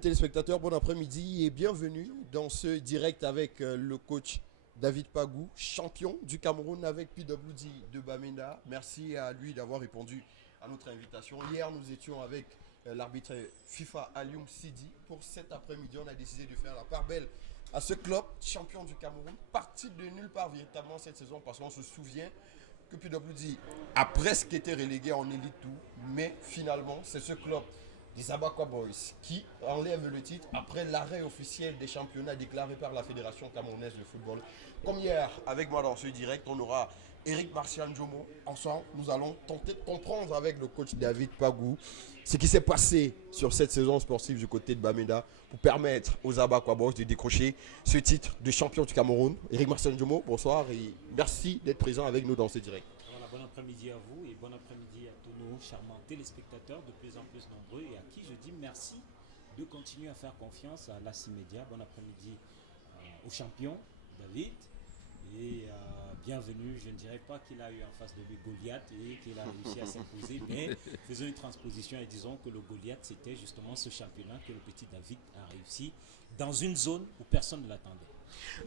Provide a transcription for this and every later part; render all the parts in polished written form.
Téléspectateurs, bon après-midi et bienvenue dans ce direct avec le coach David Pagou, champion du Cameroun avec PWD de Bamenda. Merci à lui d'avoir répondu à notre invitation. Hier, nous étions avec l'arbitre FIFA Alioum Sidi. Pour cet après-midi, on a décidé de faire la part belle à ce club champion du Cameroun, parti de nulle part véritablement cette saison parce qu'on se souvient que PWD a presque été relégué en Elite 2, mais finalement, c'est ce club des Abakwa Boys qui enlève le titre après l'arrêt officiel des championnats déclaré par la Fédération camerounaise de football. Comme hier, avec moi dans ce direct, on aura Eric Martial Jomo. Ensemble, nous allons tenter de comprendre avec le coach David Pagou ce qui s'est passé sur cette saison sportive du côté de Bamenda pour permettre aux Abakwa Boys de décrocher ce titre de champion du Cameroun. Eric Martial Jomo, bonsoir et merci d'être présent avec nous dans ce direct. Voilà, bon après-midi à vous et bon après-midi à tous nos charmants téléspectateurs de plus en plus nombreux et à qui je dis merci de continuer à faire confiance à l'ACI Média. Bon après-midi au champion David et bienvenue. Je ne dirais pas qu'il a eu en face de lui Goliath et qu'il a réussi à s'imposer, mais faisons une transposition et disons que le Goliath c'était justement ce championnat que le petit David a réussi dans une zone où personne ne l'attendait.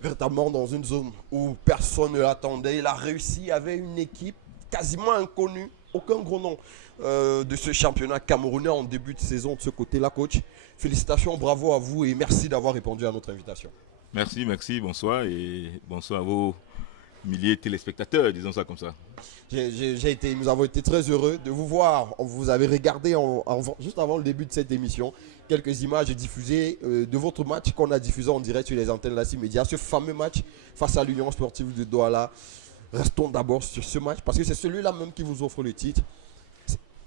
Véritablement dans une zone où personne ne l'attendait. Il a réussi avec une équipe quasiment inconnue, aucun gros nom de ce championnat camerounais en début de saison de ce côté-là, coach. Félicitations, bravo à vous et merci d'avoir répondu à notre invitation. Merci, bonsoir et bonsoir à vos milliers de téléspectateurs, disons ça comme ça. Nous avons été très heureux de vous voir. Vous avez regardé juste avant le début de cette émission quelques images diffusées de votre match qu'on a diffusé en direct sur les antennes de l'ACI Média. Ce fameux match face à l'Union sportive de Douala. Restons d'abord sur ce match parce que c'est celui-là même qui vous offre le titre.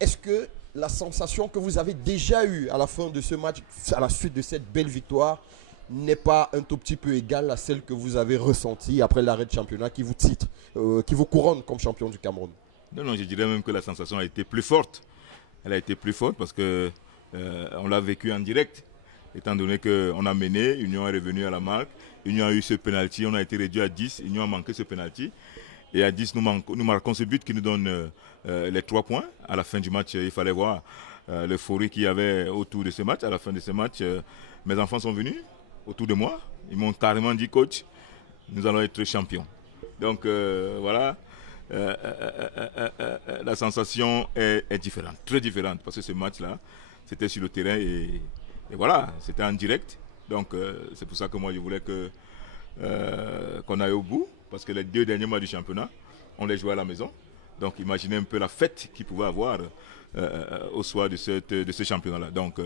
Est-ce que la sensation que vous avez déjà eue à la fin de ce match, à la suite de cette belle victoire, n'est pas un tout petit peu égale à celle que vous avez ressentie après l'arrêt de championnat qui vous titre, qui vous couronne comme champion du Cameroun? Non, je dirais même que la sensation a été plus forte. Elle a été plus forte parce que on l'a vécu en direct. Étant donné qu'on a mené, Union est revenue à la marque. Union a eu ce penalty, on a été réduit à 10. Union a manqué ce penalty. Et à 10, nous marquons ce but qui nous donne les 3 points. À la fin du match, il fallait voir l'euphorie qu'il y avait autour de ce match. À la fin de ce match, mes enfants sont venus autour de moi. Ils m'ont carrément dit, coach, nous allons être champions. Donc voilà, la sensation est différente, très différente. Parce que ce match-là, c'était sur le terrain et voilà, c'était en direct. Donc c'est pour ça que moi, je voulais qu'on aille au bout. Parce que les 2 derniers mois du championnat, on les jouait à la maison. Donc imaginez un peu la fête qu'il pouvait avoir au soir de ce championnat-là. Donc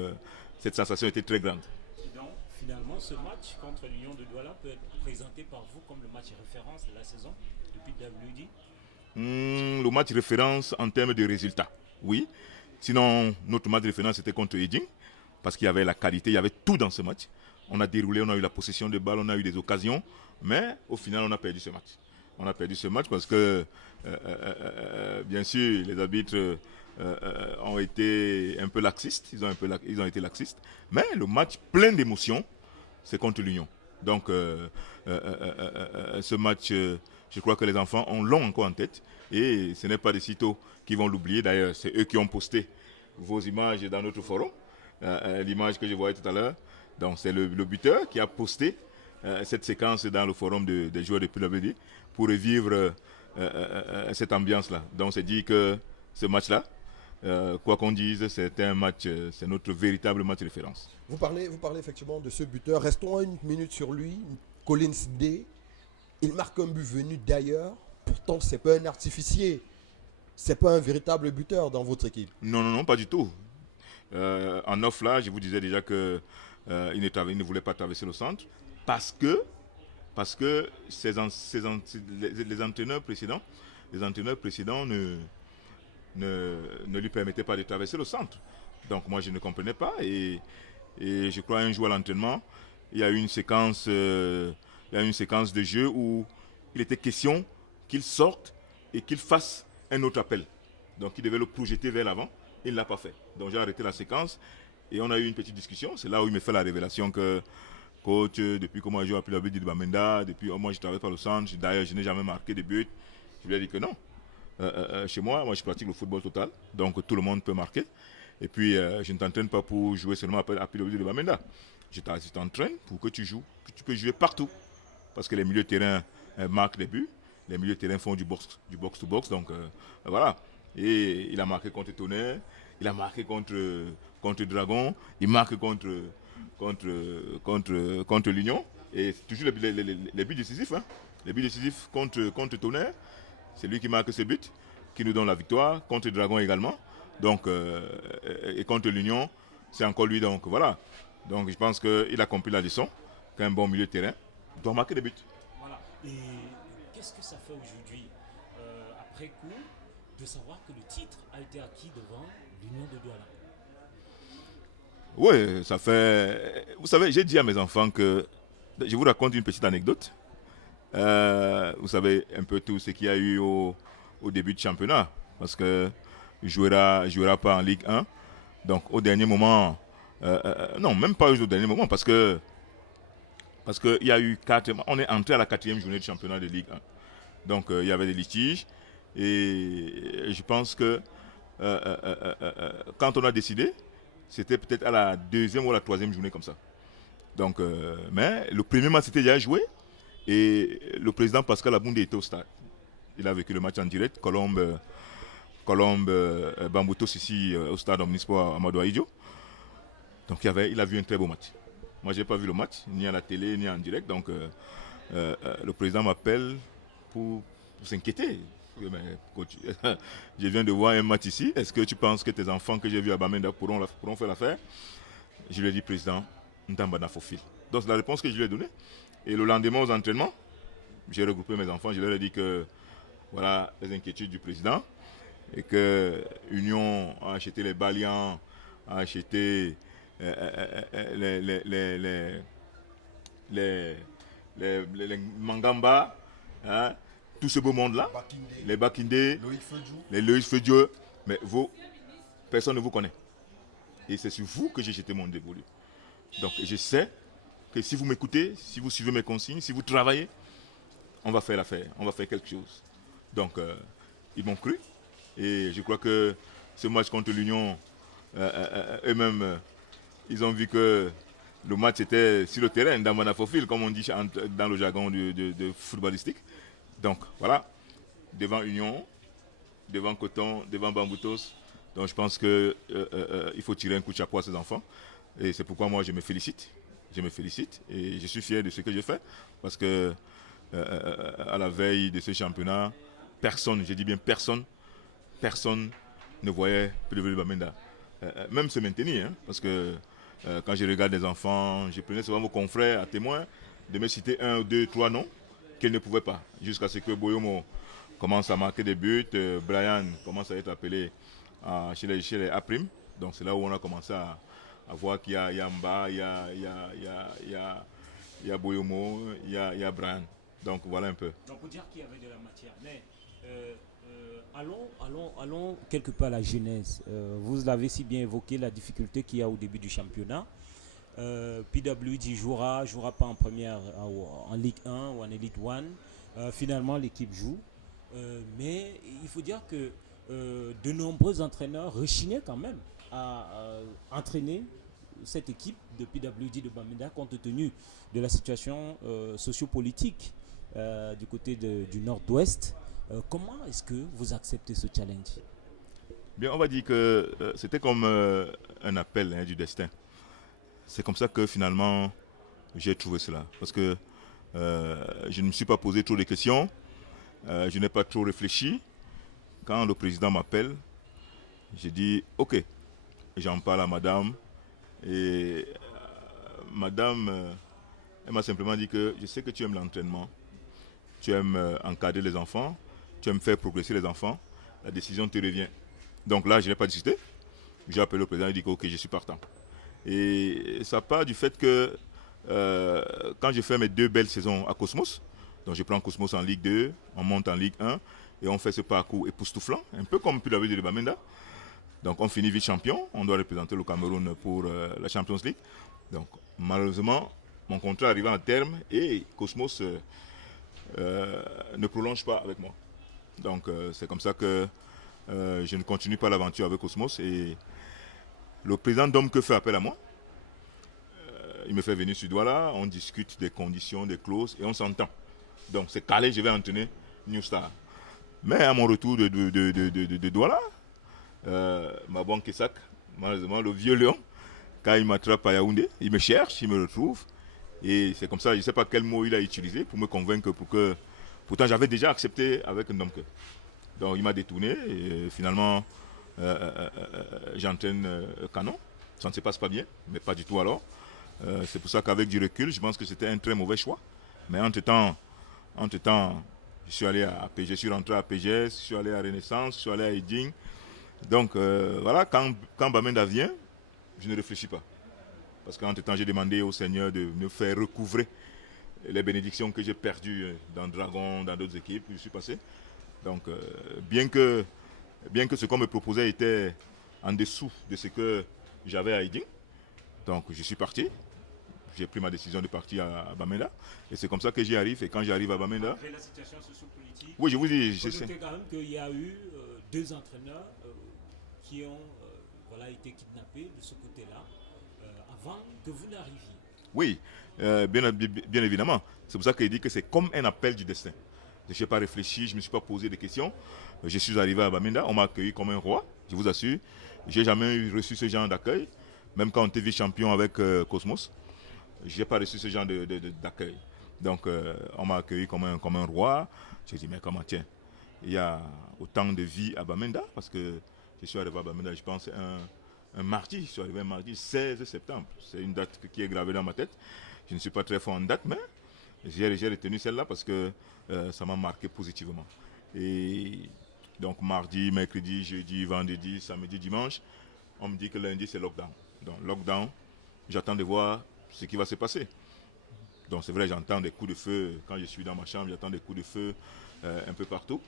cette sensation était très grande. Et donc finalement ce match contre l'Union de Douala peut être présenté par vous comme le match référence de la saison depuis WD? Le match référence en termes de résultats, oui. Sinon, notre match référence c'était contre Eding. Parce qu'il y avait la qualité, il y avait tout dans ce match. On a déroulé, on a eu la possession de balle, on a eu des occasions. Mais au final, on a perdu ce match. On a perdu ce match parce que, bien sûr, les arbitres ont été un peu laxistes. Ils ont été laxistes. Mais le match plein d'émotions, c'est contre l'Union. Donc, ce match, je crois que les enfants l'ont encore en tête. Et ce n'est pas des sitôt qui vont l'oublier. D'ailleurs, c'est eux qui ont posté vos images dans notre forum. L'image que je voyais tout à l'heure. Donc, c'est le buteur qui a posté cette séquence dans le forum des joueurs de PWD pour revivre cette ambiance-là. Donc c'est dit que ce match-là, quoi qu'on dise, c'est un match, c'est notre véritable match de référence. Vous parlez effectivement de ce buteur. Restons une minute sur lui. Collins Day, il marque un but venu d'ailleurs. Pourtant, c'est pas un artificier. C'est pas un véritable buteur dans votre équipe. Non, pas du tout. En off là, je vous disais déjà que il ne voulait pas traverser le centre. Parce que les entraîneurs précédents ne lui permettaient pas de traverser le centre. Donc moi je ne comprenais pas et je crois un jour à l'entraînement, il y a eu une séquence de jeu où il était question qu'il sorte et qu'il fasse un autre appel. Donc il devait le projeter vers l'avant, il ne l'a pas fait. Donc j'ai arrêté la séquence et on a eu une petite discussion. C'est là où il me fait la révélation que coach, depuis que moi je joue à PWD de Bamenda, depuis moi je travaille par le centre, d'ailleurs je n'ai jamais marqué de but. Je lui ai dit que non. Chez moi je pratique le football total, donc tout le monde peut marquer. Et puis, je ne t'entraîne pas pour jouer seulement à PWD de Bamenda. Je t'entraîne pour que tu joues, que tu peux jouer partout. Parce que les milieux de terrain marquent des buts, les milieux de terrain font du box-to-box. Donc, voilà. Et il a marqué contre Tonnerre, il a marqué contre Dragon, il marque contre l'Union. Et c'est toujours les buts décisifs. Hein. Les buts décisifs contre Tonnerre, c'est lui qui marque ses buts, qui nous donne la victoire, contre Dragon également. Donc, et contre l'Union, c'est encore lui. Donc, voilà. Donc, je pense qu'il a compris la leçon, qu'un bon milieu de terrain doit marquer des buts. Voilà. Et qu'est-ce que ça fait aujourd'hui, après coup, de savoir que le titre a été acquis devant l'Union de Douala? Oui, ça fait... Vous savez, j'ai dit à mes enfants que... Je vous raconte une petite anecdote. Vous savez un peu tout ce qu'il y a eu au début du championnat. Parce que je jouera pas en Ligue 1. Donc au dernier moment... non, même pas au dernier moment. Parce que il y a eu 4... On est entré à la 4e journée du championnat de Ligue 1. Donc il y avait des litiges. Et je pense que quand on a décidé, c'était peut-être à la 2e ou la 3e journée comme ça. Donc, mais le premier match était déjà joué et le président Pascal Aboundé était au stade. Il a vécu le match en direct, Colombe Bamboutos ici au stade Omnisport Amadou Ahidjo. Donc il a vu un très beau match. Moi je n'ai pas vu le match, ni à la télé, ni en direct. Donc le président m'appelle pour s'inquiéter. Mais, coach, je viens de voir un match ici. Est-ce que tu penses que tes enfants que j'ai vus à Bamenda pourront faire l'affaire? Je lui ai dit, président, Ntambana Fofil. Donc c'est la réponse que je lui ai donnée. Et le lendemain aux entraînements, j'ai regroupé mes enfants. Je leur ai dit que voilà les inquiétudes du président et que Union a acheté les Balians, a acheté les Mangamba, hein, tout ce beau monde-là, les Bakindé, les Loïs Fedjo, mais personne ne vous connaît. Et c'est sur vous que j'ai jeté mon dévolu. Donc je sais que si vous m'écoutez, si vous suivez mes consignes, si vous travaillez, on va faire l'affaire, on va faire quelque chose. Donc ils m'ont cru. Et je crois que ce match contre l'Union, eux-mêmes, ils ont vu que le match était sur le terrain, dans Manafofil, comme on dit dans le jargon de footballistique. Donc voilà, devant Union, devant Coton, devant Bamboutos. Donc je pense qu'il faut tirer un coup de chapeau à ces enfants. Et c'est pourquoi moi je me félicite. Je me félicite et je suis fier de ce que j'ai fait. Parce que à la veille de ce championnat, personne, je dis bien personne ne voyait PWD Bamenda même se maintenir. Hein, parce que quand je regarde les enfants, je prenais souvent vos confrères à témoin de me citer 1, 2, 3 noms qu'ils ne pouvaient pas. Jusqu'à ce que Boyomo commence à marquer des buts, Brian commence à être appelé chez les A'. Donc c'est là où on a commencé à voir qu'il y a Mba, il y a Boyomo, il y a Brian. Donc voilà un peu. Donc pour dire qu'il y avait de la matière. Mais allons quelque peu à la genèse. Vous l'avez si bien évoqué, la difficulté qu'il y a au début du championnat. PWD jouera pas en première, en Ligue 1 ou en Elite 1. Finalement, l'équipe joue. Mais il faut dire que de nombreux entraîneurs rechignaient quand même à entraîner cette équipe de PWD de Bamenda compte tenu de la situation sociopolitique du côté du nord-ouest. Comment est-ce que vous acceptez ce challenge? Bien, on va dire que c'était comme un appel du destin. C'est comme ça que finalement j'ai trouvé cela. Parce que je ne me suis pas posé trop de questions, je n'ai pas trop réfléchi. Quand le président m'appelle, j'ai dit ok, j'en parle à madame. Et madame, elle m'a simplement dit que je sais que tu aimes l'entraînement, tu aimes encadrer les enfants, tu aimes faire progresser les enfants, la décision te revient. Donc là, je n'ai pas discuté. J'ai appelé le président et dit que ok, je suis partant. Et ça part du fait que quand j'ai fait mes 2 belles saisons à Cosmos, donc je prends Cosmos en Ligue 2, on monte en Ligue 1 et on fait ce parcours époustouflant, un peu comme PWD de Bamenda. Donc on finit vice-champion, on doit représenter le Cameroun pour la Champions League. Donc malheureusement, mon contrat arrive à terme et Cosmos ne prolonge pas avec moi. Donc c'est comme ça que je ne continue pas l'aventure avec Cosmos et le président Domke fait appel à moi. Il me fait venir sur Douala, on discute des conditions, des clauses et on s'entend. Donc c'est calé, je vais entraîner New Star. Mais à mon retour de Douala, Mabon Kesak, malheureusement le vieux lion, quand il m'attrape à Yaoundé, il me cherche, il me retrouve. Et c'est comme ça, je ne sais pas quel mot il a utilisé pour me convaincre pour que... Pourtant j'avais déjà accepté avec Domke. Donc il m'a détourné et finalement j'entraîne Canon. Ça ne se passe pas bien, mais pas du tout alors. C'est pour ça qu'avec du recul, je pense que c'était un très mauvais choix. Mais entre-temps, je suis allé à PG, je suis rentré à PGS, je suis allé à Renaissance, je suis allé à Eding. Donc voilà, quand Bamenda vient, je ne réfléchis pas. Parce qu'entre-temps, j'ai demandé au Seigneur de me faire recouvrer les bénédictions que j'ai perdues dans Dragon, dans d'autres équipes où je suis passé. Donc bien que ce qu'on me proposait était en dessous de ce que j'avais à Eding, donc je suis parti. J'ai pris ma décision de partir à Bamenda. Et c'est comme ça que j'y arrive. Et quand j'arrive à Bamenda... Après la situation sociopolitique, oui, je vous dis... je sais quand même qu'il y a eu 2 entraîneurs qui ont été kidnappés de ce côté-là avant que vous n'arriviez. Oui, bien évidemment. C'est pour ça qu'il dit que c'est comme un appel du destin. Je n'ai pas réfléchi, je ne me suis pas posé de questions. Je suis arrivé à Bamenda, on m'a accueilli comme un roi, je vous assure. Je n'ai jamais reçu ce genre d'accueil. Même quand on était vice-champion avec Cosmos, je n'ai pas reçu ce genre d'accueil. Donc, on m'a accueilli comme un roi. J'ai dit, mais comment tiens, il y a autant de vie à Bamenda, parce que je suis arrivé à Bamenda, je pense, un mardi. Je suis arrivé un mardi 16 septembre. C'est une date qui est gravée dans ma tête. Je ne suis pas très fort en date, mais j'ai retenu celle-là parce que ça m'a marqué positivement. Et donc, mardi, mercredi, jeudi, vendredi, samedi, dimanche, on me dit que lundi, c'est lockdown. Donc, lockdown, j'attends de voir ce qui va se passer. Donc c'est vrai, j'entends des coups de feu quand je suis dans ma chambre, j'entends des coups de feu un peu partout.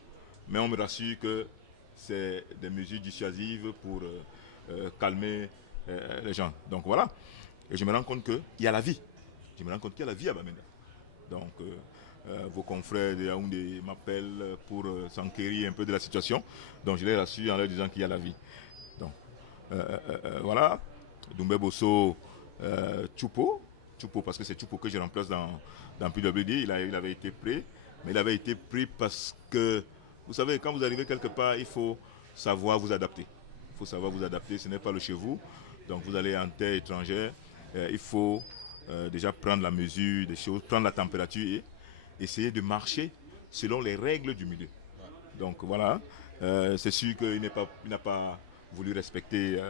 Mais on me rassure que c'est des mesures dissuasives pour calmer les gens. Donc voilà. Et je me rends compte qu'il y a la vie. Je me rends compte qu'il y a la vie à Bamenda. Donc vos confrères de Yaoundé m'appellent pour s'enquérir un peu de la situation. Donc je les rassure en leur disant qu'il y a la vie. Donc voilà. Doumbé Bosso, Tchoupo, parce que c'est Tchoupo que je remplace dans PWD, il avait été pris, mais il avait été pris parce que, vous savez, quand vous arrivez quelque part, il faut savoir vous adapter. Il faut savoir vous adapter, ce n'est pas le chez vous. Donc vous allez en terre étrangère, il faut déjà prendre la mesure des choses, prendre la température et essayer de marcher selon les règles du milieu. Donc voilà, c'est sûr qu'il n'a pas voulu respecter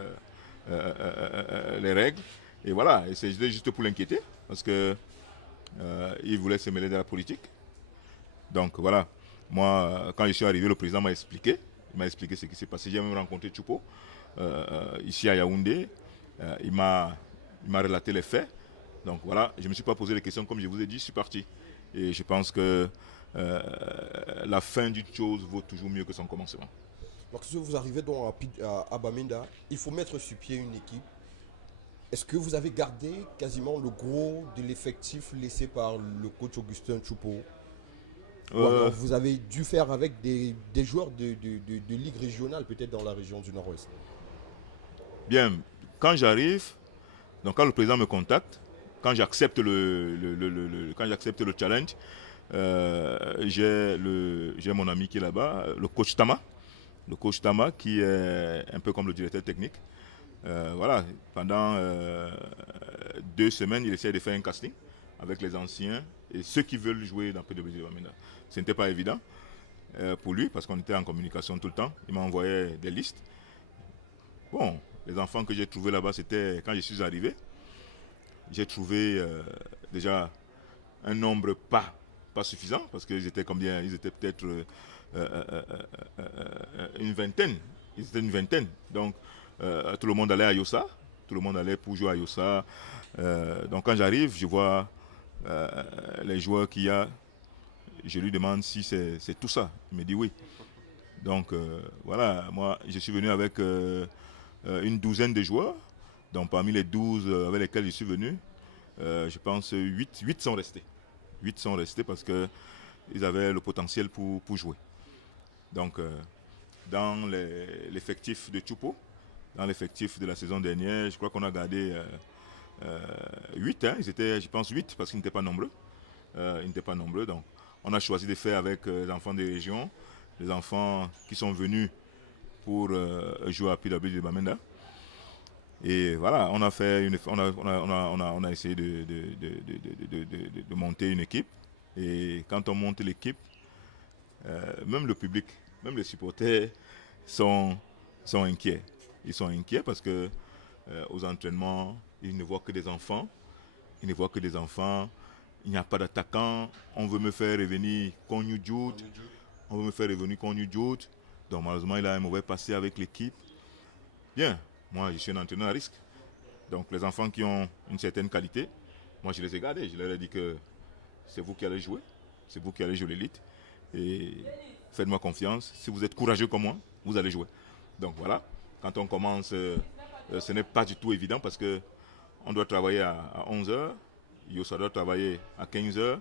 les règles. Et voilà, et c'est juste pour l'inquiéter, parce que il voulait se mêler de la politique. Donc voilà, moi, quand je suis arrivé, le président m'a expliqué. Il m'a expliqué ce qui s'est passé. J'ai même rencontré Tchoupo, ici à Yaoundé. Il m'a relaté les faits. Donc voilà, je ne me suis pas posé les questions, comme je vous ai dit, je suis parti. Et je pense que la fin d'une chose vaut toujours mieux que son commencement. Donc si vous arrivez donc à Bamenda, il faut mettre sur pied une équipe. Est-ce que vous avez gardé quasiment le gros de l'effectif laissé par le coach Augustin Tchoupo? Ou alors vous avez dû faire avec des joueurs de ligue régionale, peut-être dans la région du Nord-Ouest? Bien, quand j'arrive, donc quand le président me contacte, quand j'accepte le challenge, j'ai mon ami qui est là-bas, le coach Tama, qui est un peu comme le directeur technique. Voilà, pendant 2 semaines, il essaie de faire un casting avec les anciens et ceux qui veulent jouer dans PWD Bamenda. Ce n'était pas évident pour lui parce qu'on était en communication tout le temps. Il m'a envoyé des listes. Bon, les enfants que j'ai trouvés là-bas, c'était quand je suis arrivé. J'ai trouvé déjà un nombre pas suffisant parce qu'ils étaient combien? Ils étaient peut-être une vingtaine. Ils étaient une vingtaine. Donc, tout le monde allait à Yossa. Tout le monde allait pour jouer à Yossa. Donc, quand j'arrive, je vois les joueurs qu'il y a. Je lui demande si c'est tout ça. Il me dit oui. Donc, voilà. Moi, je suis venu avec une douzaine de joueurs. Donc, parmi les 12 avec lesquels je suis venu, je pense 8 sont restés. 8 sont restés parce qu'ils avaient le potentiel pour jouer. Donc, dans l'effectif de Tchoupo, dans l'effectif de la saison dernière. Je crois qu'on a gardé 8. Ils étaient, je pense, 8 parce qu'ils n'étaient pas nombreux. Ils n'étaient pas nombreux. Donc, on a choisi de faire avec les enfants des régions, les enfants qui sont venus pour jouer à PW de Bamenda. Et voilà, on a essayé de monter une équipe. Et quand on monte l'équipe, même le public, même les supporters sont inquiets. Ils sont inquiets parce que aux entraînements, ils ne voient que des enfants. Ils ne voient que des enfants. Il n'y a pas d'attaquant. On veut me faire revenir Konyu Jude. On veut me faire revenir Konyu Jude. Donc malheureusement, il a un mauvais passé avec l'équipe. Bien, moi je suis un entraîneur à risque. Donc les enfants qui ont une certaine qualité, moi je les ai gardés. Je leur ai dit que c'est vous qui allez jouer. C'est vous qui allez jouer l'élite. Et faites-moi confiance. Si vous êtes courageux comme moi, vous allez jouer. Donc voilà, quand on commence, ce n'est pas du tout évident parce qu'on doit travailler à 11h. Yossa doit travailler à 15h.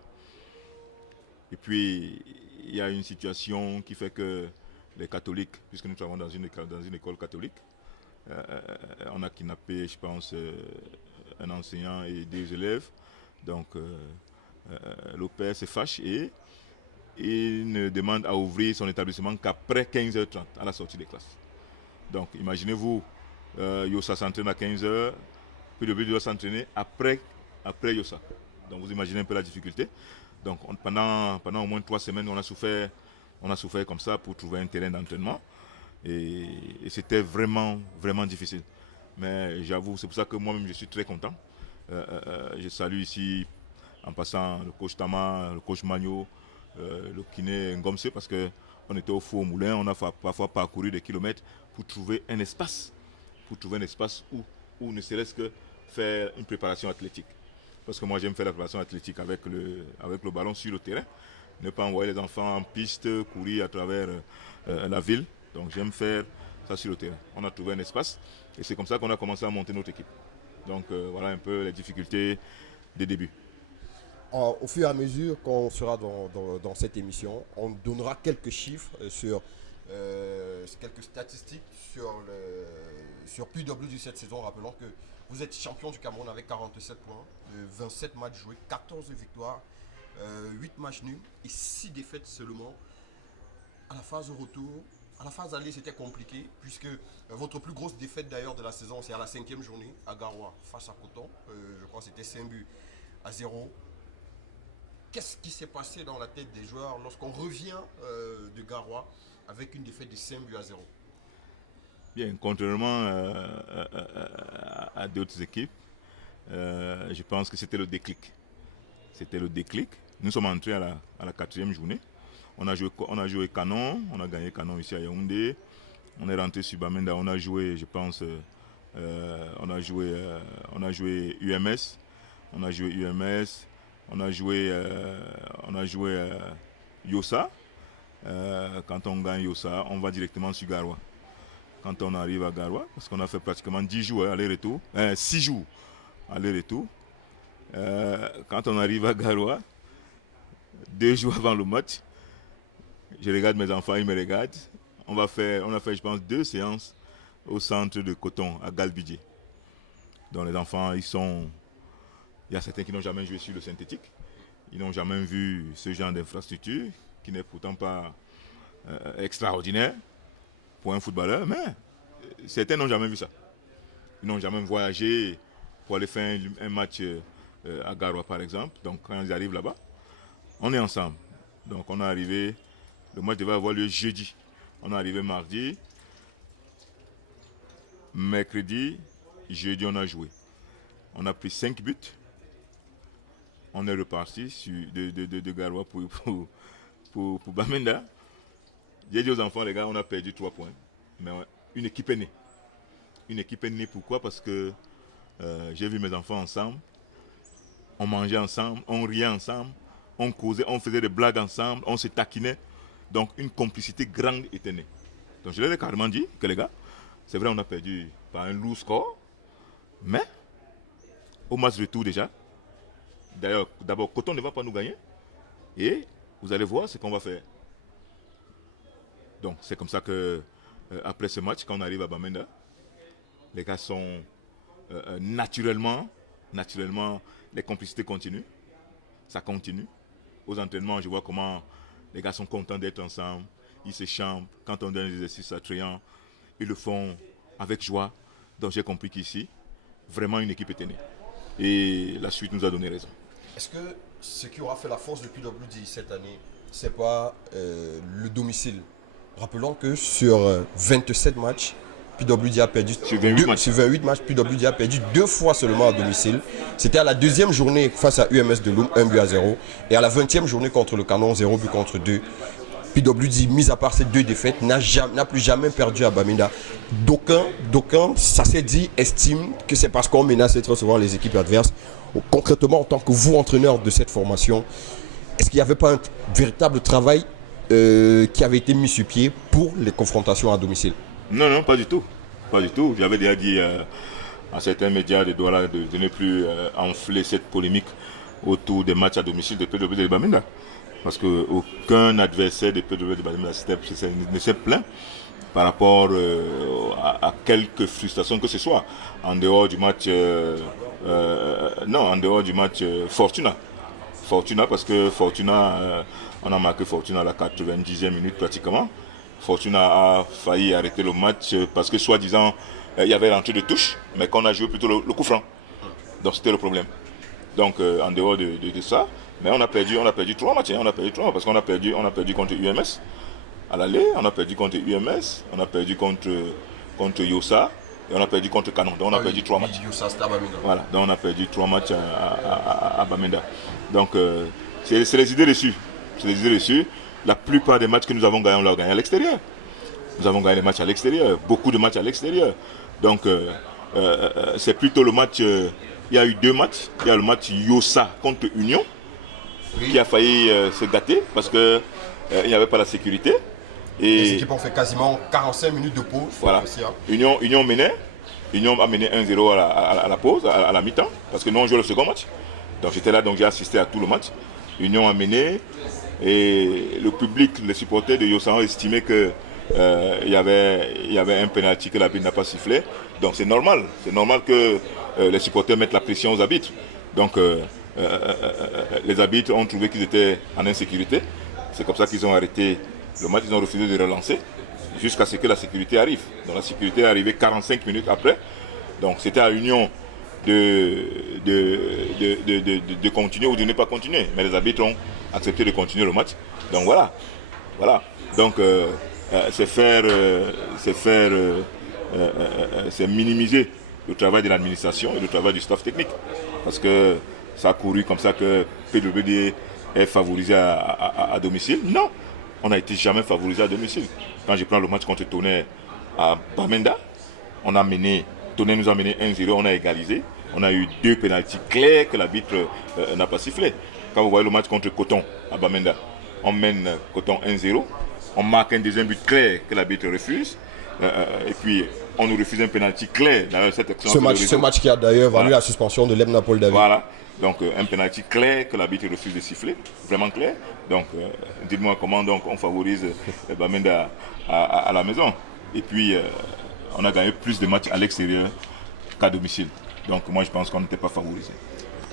Et puis, il y a une situation qui fait que les catholiques, puisque nous travaillons dans une école catholique, on a kidnappé, je pense, un enseignant et 2 élèves. Donc, le père se fâche et il ne demande à ouvrir son établissement qu'après 15h30, à la sortie des classes. Donc, imaginez-vous, Yossa s'entraîne à 15h, puis le but doit s'entraîner après Yossa. Donc, vous imaginez un peu la difficulté. Donc, pendant au moins 3 semaines, on a souffert comme ça pour trouver un terrain d'entraînement. Et c'était vraiment, vraiment difficile. Mais j'avoue, c'est pour ça que moi-même, je suis très content. Je salue ici, en passant, le coach Tama, le coach Magno, le kiné Ngomse, parce qu'on était au four au moulin. On a parfois parcouru des kilomètres pour trouver un espace. Où ne serait-ce que faire une préparation athlétique. Parce que moi, j'aime faire la préparation athlétique avec le ballon sur le terrain. Ne pas envoyer les enfants en piste, courir à travers la ville. Donc, j'aime faire ça sur le terrain. On a trouvé un espace et c'est comme ça qu'on a commencé à monter notre équipe. Donc, voilà un peu les difficultés des débuts. Au fur et à mesure qu'on sera dans cette émission, on donnera quelques chiffres sur quelques statistiques sur PW de cette saison. Rappelons que vous êtes champion du Cameroun avec 47 points, 27 matchs joués, 14 victoires, 8 matchs nuls et 6 défaites seulement. À la phase retour, à la phase aller, c'était compliqué puisque votre plus grosse défaite d'ailleurs de la saison, c'est à la 5e journée à Garoua face à Coton. Je crois que c'était 5-0. Qu'est-ce qui s'est passé dans la tête des joueurs lorsqu'on revient de Garoua avec une défaite de 5-0? Bien, contrairement à d'autres équipes, je pense que c'était le déclic. Nous sommes entrés à la 4e journée. On a joué Canon, on a gagné Canon ici à Yaoundé. On est rentré sur Bamenda, on a joué, je pense, on a joué UMS. On a joué Yossa. Quand on gagne Yossa, on va directement sur Garoua. Quand on arrive à Garoua, parce qu'on a fait pratiquement 10 jours aller-retour, 6 jours aller-retour. Quand on arrive à Garoua, 2 jours avant le match, je regarde mes enfants, ils me regardent. On a fait, je pense, 2 séances au centre de Coton, à Galbidji. Donc les enfants, il y a certains qui n'ont jamais joué sur le synthétique. Ils n'ont jamais vu ce genre d'infrastructure, qui n'est pourtant pas extraordinaire pour un footballeur, mais certains n'ont jamais vu ça. Ils n'ont jamais voyagé pour aller faire un match à Garoua, par exemple. Donc quand ils arrivent là-bas, on est ensemble. Donc on est arrivé, le match devait avoir lieu jeudi. On est arrivé mardi, mercredi, jeudi on a joué. On a pris 5 buts. On est reparti de Garoua pour Bamenda. J'ai dit aux enfants, les gars, on a perdu 3 points. Mais une équipe est née. Une équipe est née, pourquoi? Parce que j'ai vu mes enfants ensemble. On mangeait ensemble, on riait ensemble, on causait, on faisait des blagues ensemble, on se taquinait. Donc une complicité grande était née. Donc je leur ai carrément dit que les gars, c'est vrai, on a perdu par un lourd score. Mais au match retour déjà, d'ailleurs, d'abord, Coton ne va pas nous gagner. Et vous allez voir ce qu'on va faire. Donc, c'est comme ça que, après ce match, quand on arrive à Bamenda, Les gars sont naturellement, les complicités continuent. Ça continue. Aux entraînements, je vois comment les gars sont contents d'être ensemble. Ils se chantent. Quand on donne des exercices attrayants, ils le font avec joie. Donc j'ai compris qu'ici, vraiment une équipe était née. Et la suite nous a donné raison. Est-ce que ce qui aura fait la force de PWD cette année, c'est pas le domicile? Rappelons que sur 27 matchs, PWD a perdu sur 28 matchs, PWD a perdu 2 fois seulement à domicile. C'était à la deuxième journée face à UMS de Loum, 1-0. Et à la 20e journée contre le Canon, 0-2. PWD, mis à part ces 2 défaites, n'a plus jamais perdu à Bamenda. D'aucuns, ça s'est dit, estiment que c'est parce qu'on menace très souvent les équipes adverses. Concrètement, en tant que vous, entraîneur de cette formation, est-ce qu'il n'y avait pas un véritable travail qui avait été mis sur pied pour les confrontations à domicile? Non, pas du tout. Pas du tout. J'avais déjà dit à certains médias de Douala de ne plus enfler cette polémique autour des matchs à domicile de PWD de Bamenda. Parce qu'aucun adversaire de PWD de Bamenda ne s'est plaint par rapport à quelque frustration que ce soit. En dehors du match, Fortuna. Fortuna, parce que Fortuna, on a marqué Fortuna à la 90e minute pratiquement. Fortuna a failli arrêter le match parce que soi-disant il y avait rentrée de touche, mais qu'on a joué plutôt le coup franc. Donc c'était le problème. Donc en dehors de ça, mais on a perdu 3 matchs. On a perdu 3 parce qu'on a perdu contre UMS à l'aller, on a perdu contre UMS, on a perdu contre Yossa et on a perdu contre Canon. Donc on a perdu 3 matchs. Yossa, c'était à Bamenda. Voilà, donc on a perdu 3 matchs à Bamenda. Donc c'est les idées reçues. C'est les idées reçues. La plupart des matchs que nous avons gagnés, on l'a gagné à l'extérieur. Nous avons gagné les matchs à l'extérieur, beaucoup de matchs à l'extérieur. Donc c'est plutôt le match, il y a eu 2 matchs. Il y a le match Yossa contre Union, qui a failli se gâter parce qu'il n'y avait pas la sécurité. Et les équipes ont fait quasiment 45 minutes de pause. Voilà. Union menait. Union a mené 1-0 à la pause, à la mi-temps, parce que nous on jouait le second match. Donc j'étais là, donc j'ai assisté à tout le match. Union a mené. Et le public, les supporters de Yossa ont estimé qu'il y avait un penalty que l'arbitre n'a pas sifflé. Donc c'est normal que les supporters mettent la pression aux arbitres. Donc les arbitres ont trouvé qu'ils étaient en insécurité. C'est comme ça qu'ils ont arrêté le match, ils ont refusé de relancer jusqu'à ce que la sécurité arrive. Donc la sécurité est arrivée 45 minutes après. Donc c'était à Union de continuer ou de ne pas continuer. Mais les arbitres ont accepté de continuer le match. Donc voilà. Donc c'est minimiser le travail de l'administration et le travail du staff technique. Parce que ça a couru comme ça que PWD est favorisé à domicile. Non, on n'a été jamais favorisé à domicile. Quand je prends le match contre Tonnerre à Bamenda, Tonnerre nous a mené 1-0, on a égalisé. On a eu 2 pénaltys clairs que l'arbitre n'a pas sifflé. Quand vous voyez le match contre Coton à Bamenda, on mène Coton 1-0. On marque un deuxième but clair que l'arbitre refuse. Et puis on nous refuse un pénalty clair. Ce match qui a d'ailleurs valu la suspension de Lemna Paul David. Voilà. Donc un pénalty clair que l'arbitre refuse de siffler. Vraiment clair. Donc dites-moi comment donc on favorise Bamenda à la maison. Et puis on a gagné plus de matchs à l'extérieur qu'à domicile. Donc moi je pense qu'on n'était pas favorisé.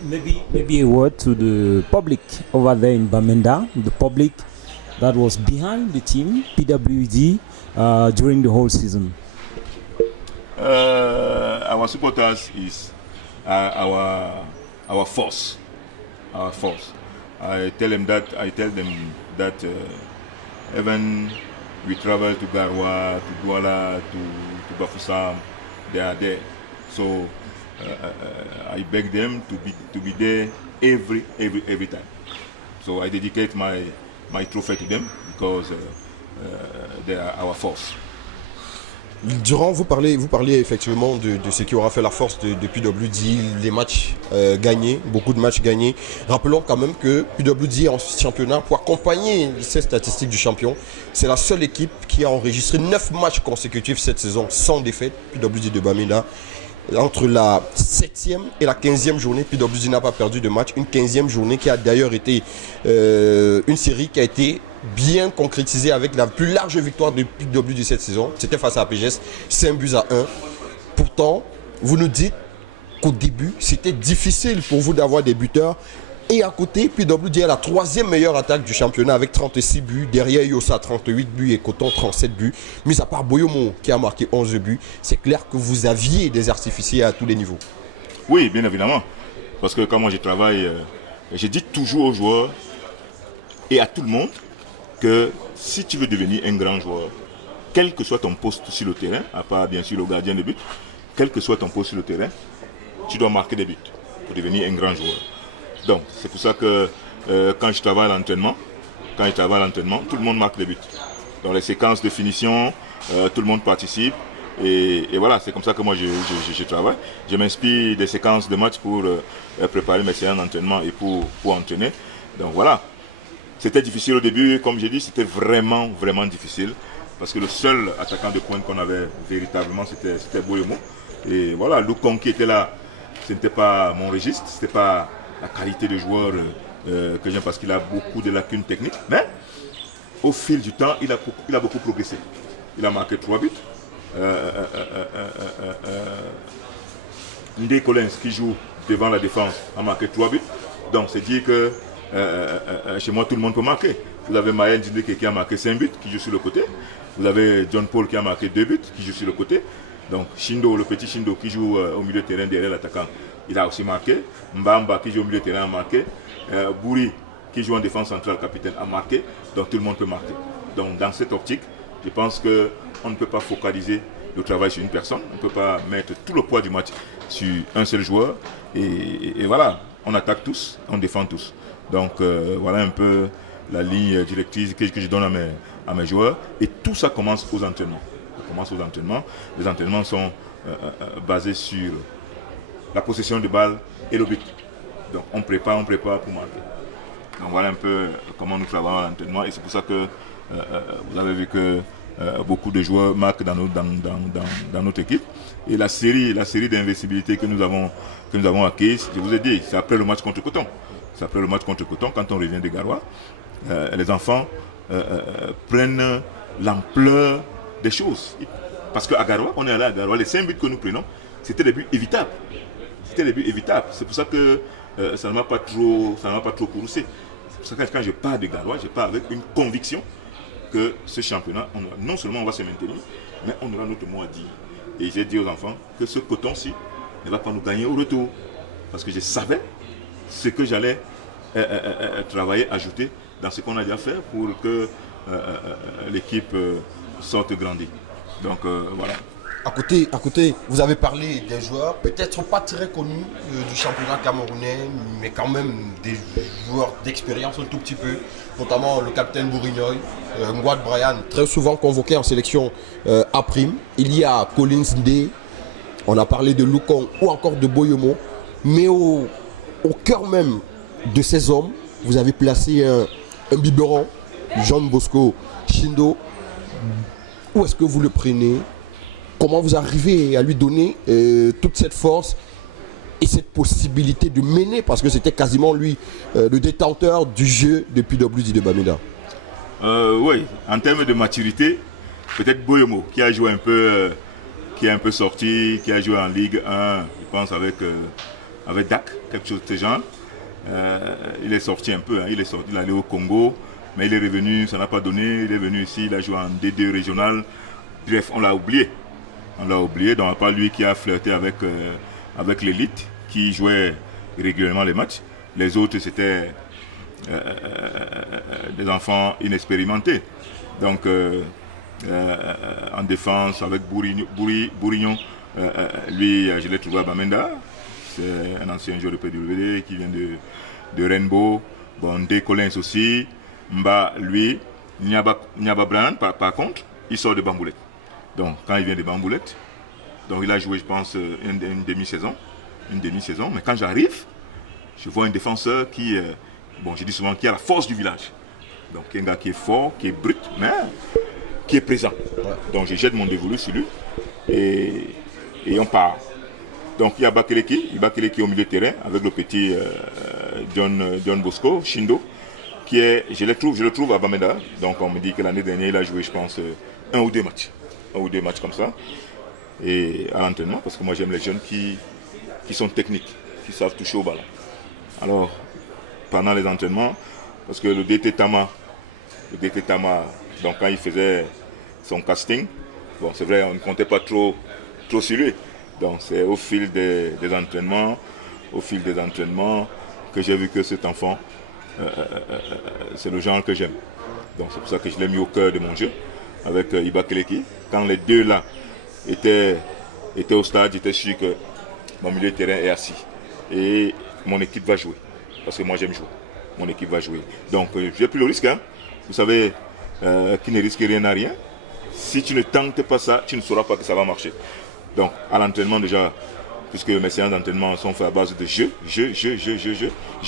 Maybe a word to the public over there in Bamenda, the public that was behind the team, PWD, during the whole season. Our supporters is our force. Our force. I tell them that even we travel to Garwa, to Douala, to Bafoussam, they are there. So I beg them to be there every time. So I dedicate my trophy to them because they are our force. Durant, vous parlez effectivement de ce qui aura fait la force de PWD, les matchs gagnés, beaucoup de matchs gagnés. Rappelons quand même que PWD en championnat, pour accompagner ces statistiques du champion, c'est la seule équipe qui a enregistré 9 matchs consécutifs cette saison sans défaite, PWD de Bamenda. Entre la 7e et la 15e journée, PWD n'a pas perdu de match. Une 15e journée qui a d'ailleurs été une série qui a été bien concrétisée avec la plus large victoire de PWD cette saison. C'était face à APGS, 5-1. Pourtant, vous nous dites qu'au début, c'était difficile pour vous d'avoir des buteurs. Et à côté, PWD est la troisième meilleure attaque du championnat avec 36 buts. Derrière Yossa, 38 buts et Coton, 37 buts. Mis à part Boyomo qui a marqué 11 buts, c'est clair que vous aviez des artificiers à tous les niveaux. Oui, bien évidemment. Parce que quand moi je travaille, je dis toujours aux joueurs et à tout le monde que si tu veux devenir un grand joueur, quel que soit ton poste sur le terrain, à part bien sûr le gardien de but, quel que soit ton poste sur le terrain, tu dois marquer des buts pour devenir un grand joueur. Donc, c'est pour ça que quand je travaille à l'entraînement, tout le monde marque des buts. Dans les séquences de finition, tout le monde participe. Et voilà, c'est comme ça que moi je travaille. Je m'inspire des séquences de match pour préparer mes séances d'entraînement et pour entraîner. Donc voilà, c'était difficile au début, comme j'ai dit, c'était vraiment, vraiment difficile. Parce que le seul attaquant de pointe qu'on avait véritablement, c'était Boyomo. Et voilà, Loukon qui était là, ce n'était pas mon registre, ce n'était pas la qualité de joueur que j'aime parce qu'il a beaucoup de lacunes techniques. Mais au fil du temps, il a beaucoup progressé. Il a marqué 3 buts. Ndé Collins qui joue devant la défense a marqué 3 buts. Donc c'est dire que chez moi tout le monde peut marquer. Vous avez Maël Dindé qui a marqué 5 buts, qui joue sur le côté. Vous avez John Paul qui a marqué 2 buts, qui joue sur le côté. Donc Shindo, le petit Shindo qui joue au milieu de terrain derrière l'attaquant, il a aussi marqué. Mbamba qui joue au milieu de terrain a marqué. Bouri qui joue en défense centrale, capitaine, a marqué. Donc tout le monde peut marquer. Donc dans cette optique, je pense qu'on ne peut pas focaliser le travail sur une personne. On ne peut pas mettre tout le poids du match sur un seul joueur. Et voilà, on attaque tous, on défend tous. Donc voilà un peu la ligne directrice que je donne à mes joueurs. Et tout ça commence aux entraînements. Les entraînements sont basés sur la possession de balle et le but. Donc on prépare pour marquer. Donc voilà un peu comment nous travaillons à l'entraînement. Et c'est pour ça que vous avez vu que beaucoup de joueurs marquent dans notre équipe. Et la série d'invincibilité que nous avons acquise, je vous ai dit, c'est après le match contre Coton. Quand on revient des Garois, les enfants prennent l'ampleur des choses. Parce qu'à Garoua, on est allé à Garoua, les 5 buts que nous prenons, c'était des buts évitables. C'est pour ça que ça ne m'a pas trop courroucé. C'est pour ça que quand je pars de Garoua, je pars avec une conviction que ce championnat, non seulement on va se maintenir, mais on aura notre mot à dire. Et j'ai dit aux enfants que ce coton-ci ne va pas nous gagner au retour. Parce que je savais ce que j'allais travailler, ajouter dans ce qu'on a déjà fait pour que l'équipe sorte grandie. Donc voilà. À côté, vous avez parlé des joueurs, peut-être pas très connus du championnat camerounais, mais quand même des joueurs d'expérience un tout petit peu, notamment le capitaine Bourignoy, Ngouad Brian, très souvent convoqué en sélection A'. Il y a Collins Ndé, on a parlé de Loukon ou encore de Boyomo, mais au cœur même de ces hommes, vous avez placé un biberon, Jean Bosco Shindo. Où est-ce que vous le prenez? Comment vous arrivez à lui donner toute cette force et cette possibilité de mener? Parce que c'était quasiment lui le détenteur du jeu de PWD de Bamenda. Oui, en termes de maturité, peut-être Boyomo qui a joué un peu, qui est un peu sorti, qui a joué en Ligue 1, je pense avec DAC, quelque chose de ce genre. Il est sorti un peu, il est allé au Congo, mais il est revenu, ça n'a pas donné, il est venu ici, il a joué en D2 régional. Bref, on l'a oublié, donc à part lui qui a flirté avec l'élite, qui jouait régulièrement les matchs. Les autres, c'était des enfants inexpérimentés. Donc, en défense, avec Bourignon, lui, je l'ai trouvé à Bamenda. C'est un ancien joueur de PWD qui vient de Rainbow. Bon, Ndé Collins aussi. Mba, lui. Nyaba Brand, par contre, il sort de Bamboulette. Donc, quand il vient de Bamboulette, donc il a joué, je pense, une demi-saison. Mais quand j'arrive, je vois un défenseur qui, je dis souvent, qui a la force du village. Donc, un gars qui est fort, qui est brut, mais qui est présent. Donc, je jette mon dévolu sur lui et on part. Donc, il y a Bakeleki au milieu de terrain avec le petit John Bosco, Shindo, qui est, je le trouve à Bamenda. Donc, on me dit que l'année dernière, il a joué, je pense, un ou deux matchs comme ça. et à l'entraînement, parce que moi j'aime les jeunes qui sont techniques, qui savent toucher au ballon. Alors, pendant les entraînements, parce que le DT Tama, donc quand il faisait son casting, bon c'est vrai, on ne comptait pas trop sur lui. Donc c'est au fil des entraînements, que j'ai vu que cet enfant, c'est le genre que j'aime. Donc c'est pour ça que je l'ai mis au cœur de mon jeu avec Iba Keleki. Quand les deux là étaient au stade, j'étais sûr que mon milieu de terrain est assis. Et mon équipe va jouer. Parce que moi j'aime jouer. Mon équipe va jouer. Donc j'ai pris le risque. Hein. Vous savez, qui ne risque rien n'a rien. Si tu ne tentes pas ça, tu ne sauras pas que ça va marcher. Donc à l'entraînement déjà, puisque mes séances d'entraînement sont faites à base de jeu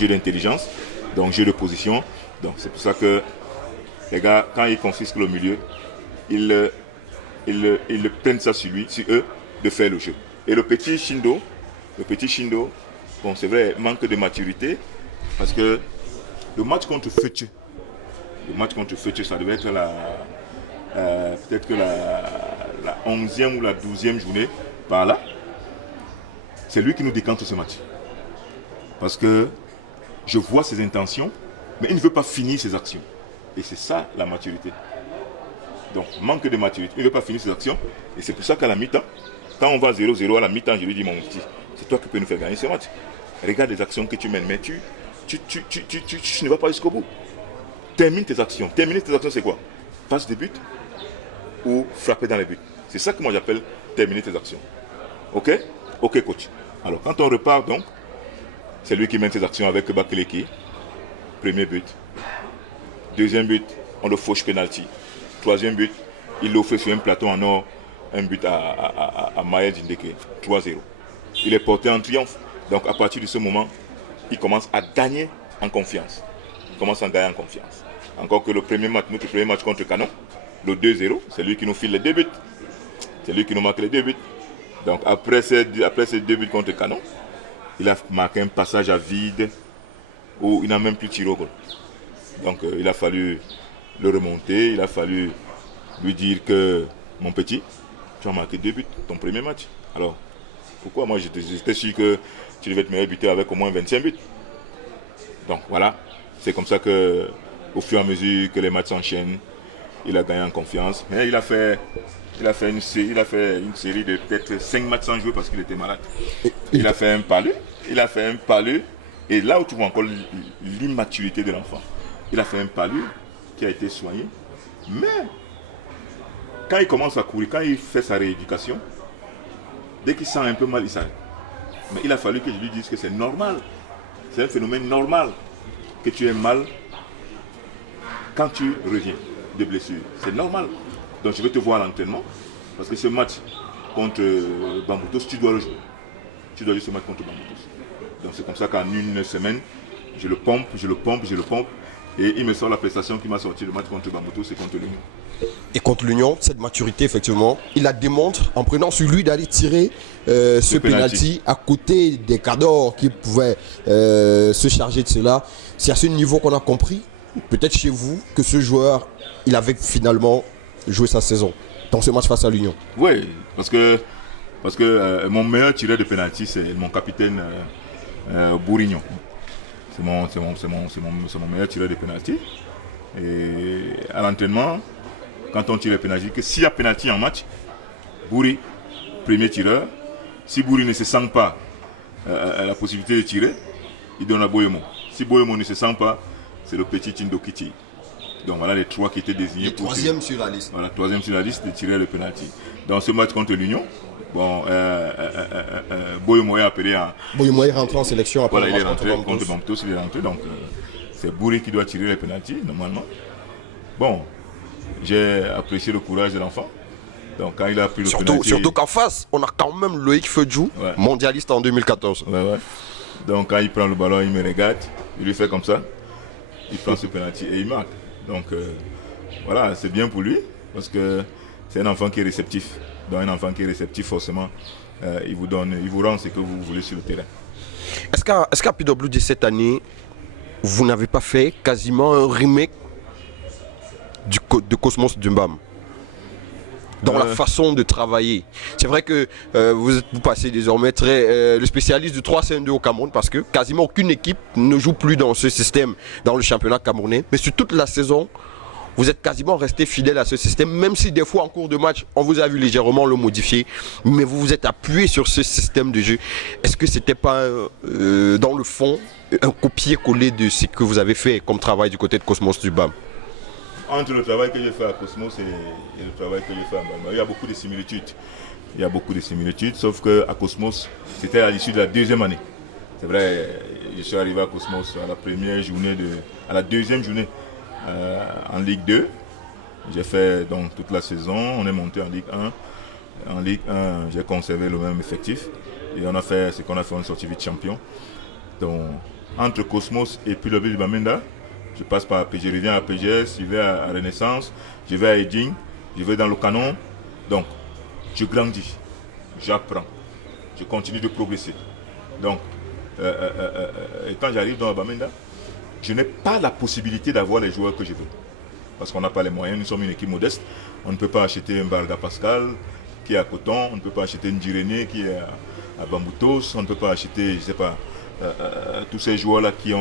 d'intelligence, donc jeu de position. Donc c'est pour ça que les gars, quand ils confisquent le milieu, ils prennent ça sur eux, de faire le jeu. Et le petit Shindo, bon c'est vrai, manque de maturité, parce que le match contre Fetche, ça devait être peut-être que la 11e ou la 12e journée, par là, c'est lui qui nous décante ce match. Parce que je vois ses intentions, mais il ne veut pas finir ses actions. Et c'est ça la maturité. Donc, manque de maturité. Il ne veut pas finir ses actions. Et c'est pour ça qu'à la mi-temps, quand on va 0-0 à la mi-temps, je lui dis, mon petit, c'est toi qui peux nous faire gagner ce match. Regarde les actions que tu mènes, mais tu ne vas pas jusqu'au bout. Termine tes actions. Terminer tes actions, c'est quoi? Passe des buts ou frapper dans les buts. C'est ça que moi j'appelle terminer tes actions. Ok? Ok, coach. Alors, quand on repart, donc, c'est lui qui mène ses actions avec Bakeleki. Premier but. Deuxième but, on le fauche penalty. Troisième but, il l'offre sur un plateau en or, un but à Maya Djindeke. 3-0. Il est porté en triomphe. Donc, à partir de ce moment, il commence à gagner en confiance. Encore que notre premier match contre Canon, le 2-0, c'est lui qui nous file les 2 buts. C'est lui qui nous marque les 2 buts. Donc après ces 2 buts contre Canon, il a marqué un passage à vide où il n'a même plus tiré au goal. Donc il a fallu le remonter, il a fallu lui dire que mon petit, tu as marqué 2 buts, ton premier match. Alors pourquoi moi j'étais sûr que tu devais être meilleur buteur avec au moins 25 buts. Donc voilà, c'est comme ça que au fur et à mesure que les matchs s'enchaînent, il a gagné en confiance. Mais il a fait une série de peut-être 5 matchs sans jouer parce qu'il était malade. Il a fait un palu. Et là où tu vois encore l'immaturité de l'enfant. Il a fait un palu qui a été soigné. Mais quand il commence à courir, quand il fait sa rééducation, dès qu'il sent un peu mal, il s'arrête. Mais il a fallu que je lui dise que c'est normal. C'est un phénomène normal que tu aies mal quand tu reviens de blessure. C'est normal. Donc je vais te voir à l'entraînement. Parce que ce match contre Bamboutos, tu dois le jouer. Tu dois jouer ce match contre Bamboutos. Donc c'est comme ça qu'en une semaine, je le pompe. Et il me sort la prestation qui m'a sorti le match contre Bamboutos et contre l'Union. Et contre l'Union, cette maturité, effectivement, il la démontre en prenant sur lui d'aller tirer ce penalty à côté des cadors qui pouvaient se charger de cela. C'est à ce niveau qu'on a compris, peut-être chez vous, que ce joueur, il avait finalement joué sa saison dans ce match face à l'Union. Oui, parce que mon meilleur tireur de penalty, c'est mon capitaine Bourignon. C'est mon meilleur tireur de penalty. Et à l'entraînement, quand on tire le penalty, que s'il y a penalty en match, Bouri, premier tireur, si Bouri ne se sent pas la possibilité de tirer, il donne à Boyemo. Si Boyemo ne se sent pas, c'est le petit Tindo qui tire. Donc voilà les 3 qui étaient désignés pour tirer. Troisième sur la liste. Voilà, 3e sur la liste de tirer le penalty. Dans ce match contre l'Union, bon, Boyemo est appelé à... Boyemo est rentré en sélection après le match contre Bamboutos. Il est rentré, donc c'est Bouri qui doit tirer le penalty, normalement. Bon, j'ai apprécié le courage de l'enfant. Donc quand il a pris le penalty... Surtout qu'en face, on a quand même Loïc Fedjou, mondialiste en 2014. Ouais. Donc quand il prend le ballon, il me regarde, il lui fait comme ça. Il prend ce penalty et il marque. Donc voilà, c'est bien pour lui parce que c'est un enfant qui est réceptif. Donc un enfant qui est réceptif, forcément, il vous rend ce que vous voulez sur le terrain. Est-ce qu'à PWD cette année, vous n'avez pas fait quasiment un remake de Cosmos Dumbam? dans la façon de travailler. C'est vrai que vous passez désormais le spécialiste du 3-5-2 au Cameroun parce que quasiment aucune équipe ne joue plus dans ce système dans le championnat camerounais. Mais sur toute la saison, vous êtes quasiment resté fidèle à ce système, même si des fois en cours de match, on vous a vu légèrement le modifier, mais vous vous êtes appuyé sur ce système de jeu. Est-ce que c'était pas dans le fond un copier-coller de ce que vous avez fait comme travail du côté de Cosmos du BAM? Entre le travail que j'ai fait à Cosmos et le travail que j'ai fait à Bamba, il y a beaucoup de similitudes. Il y a beaucoup de similitudes, sauf qu'à Cosmos, c'était à l'issue de la deuxième année. C'est vrai, je suis arrivé à Cosmos à la première journée, à la deuxième journée en Ligue 2. J'ai fait donc toute la saison, on est monté en Ligue 1. En Ligue 1, j'ai conservé le même effectif et on a fait ce qu'on a fait, on est sorti vite champion. Donc, entre Cosmos et puis le but de Bamenda, je passe par je reviens à PGS, je vais à Renaissance, je vais à Eding, je vais dans le canon. Donc, je grandis, j'apprends, je continue de progresser. Donc, et quand j'arrive dans Bamenda, je n'ai pas la possibilité d'avoir les joueurs que je veux. Parce qu'on n'a pas les moyens, nous sommes une équipe modeste. On ne peut pas acheter un Barda Pascal qui est à Coton, on ne peut pas acheter une Djirené qui est à Bamboutos, on ne peut pas acheter, je ne sais pas, tous ces joueurs-là qui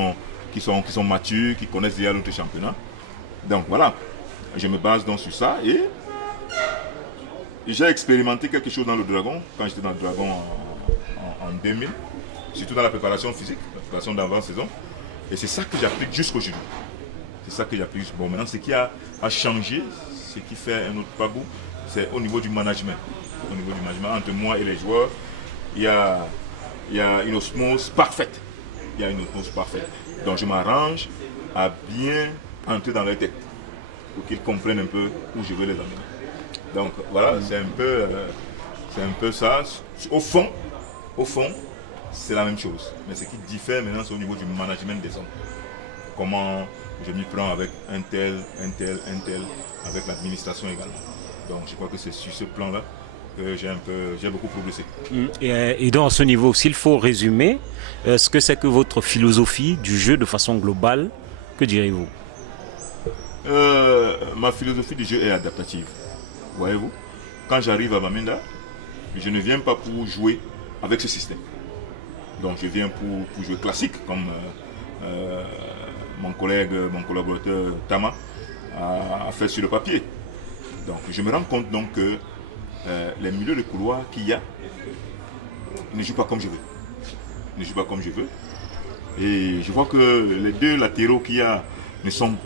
sont matures, qui connaissent déjà notre championnat. Donc voilà, je me base donc sur ça et j'ai expérimenté quelque chose dans le Dragon, quand j'étais dans le Dragon en 2000, surtout dans la préparation physique, la préparation d'avant-saison. Et c'est ça que j'applique jusqu'aujourd'hui. C'est ça que j'applique. Bon, maintenant, ce qui a changé, ce qui fait un autre pas goût, c'est au niveau du management. Au niveau du management, entre moi et les joueurs, il y a une osmose parfaite. Il y a une osmose parfaite. Donc je m'arrange à bien entrer dans leur tête pour qu'ils comprennent un peu où je veux les amener. Donc voilà, c'est un peu ça. Au fond, c'est la même chose. Mais ce qui diffère maintenant, c'est au niveau du management des hommes. Comment je m'y prends avec un tel, avec l'administration également. Donc je crois que c'est sur ce plan-là que j'ai beaucoup progressé. Et donc à ce niveau, s'il faut résumer, ce que c'est que votre philosophie du jeu de façon globale, que direz-vous? Ma philosophie du jeu est adaptative. Voyez-vous, quand j'arrive à Bamenda, je ne viens pas pour jouer avec ce système. Donc je viens pour jouer classique, comme mon collaborateur Tama a fait sur le papier. Donc je me rends compte donc que les milieux de couloir qu'il y a ne jouent pas comme je veux. Et je vois que les deux latéraux qu'il y a ne jouent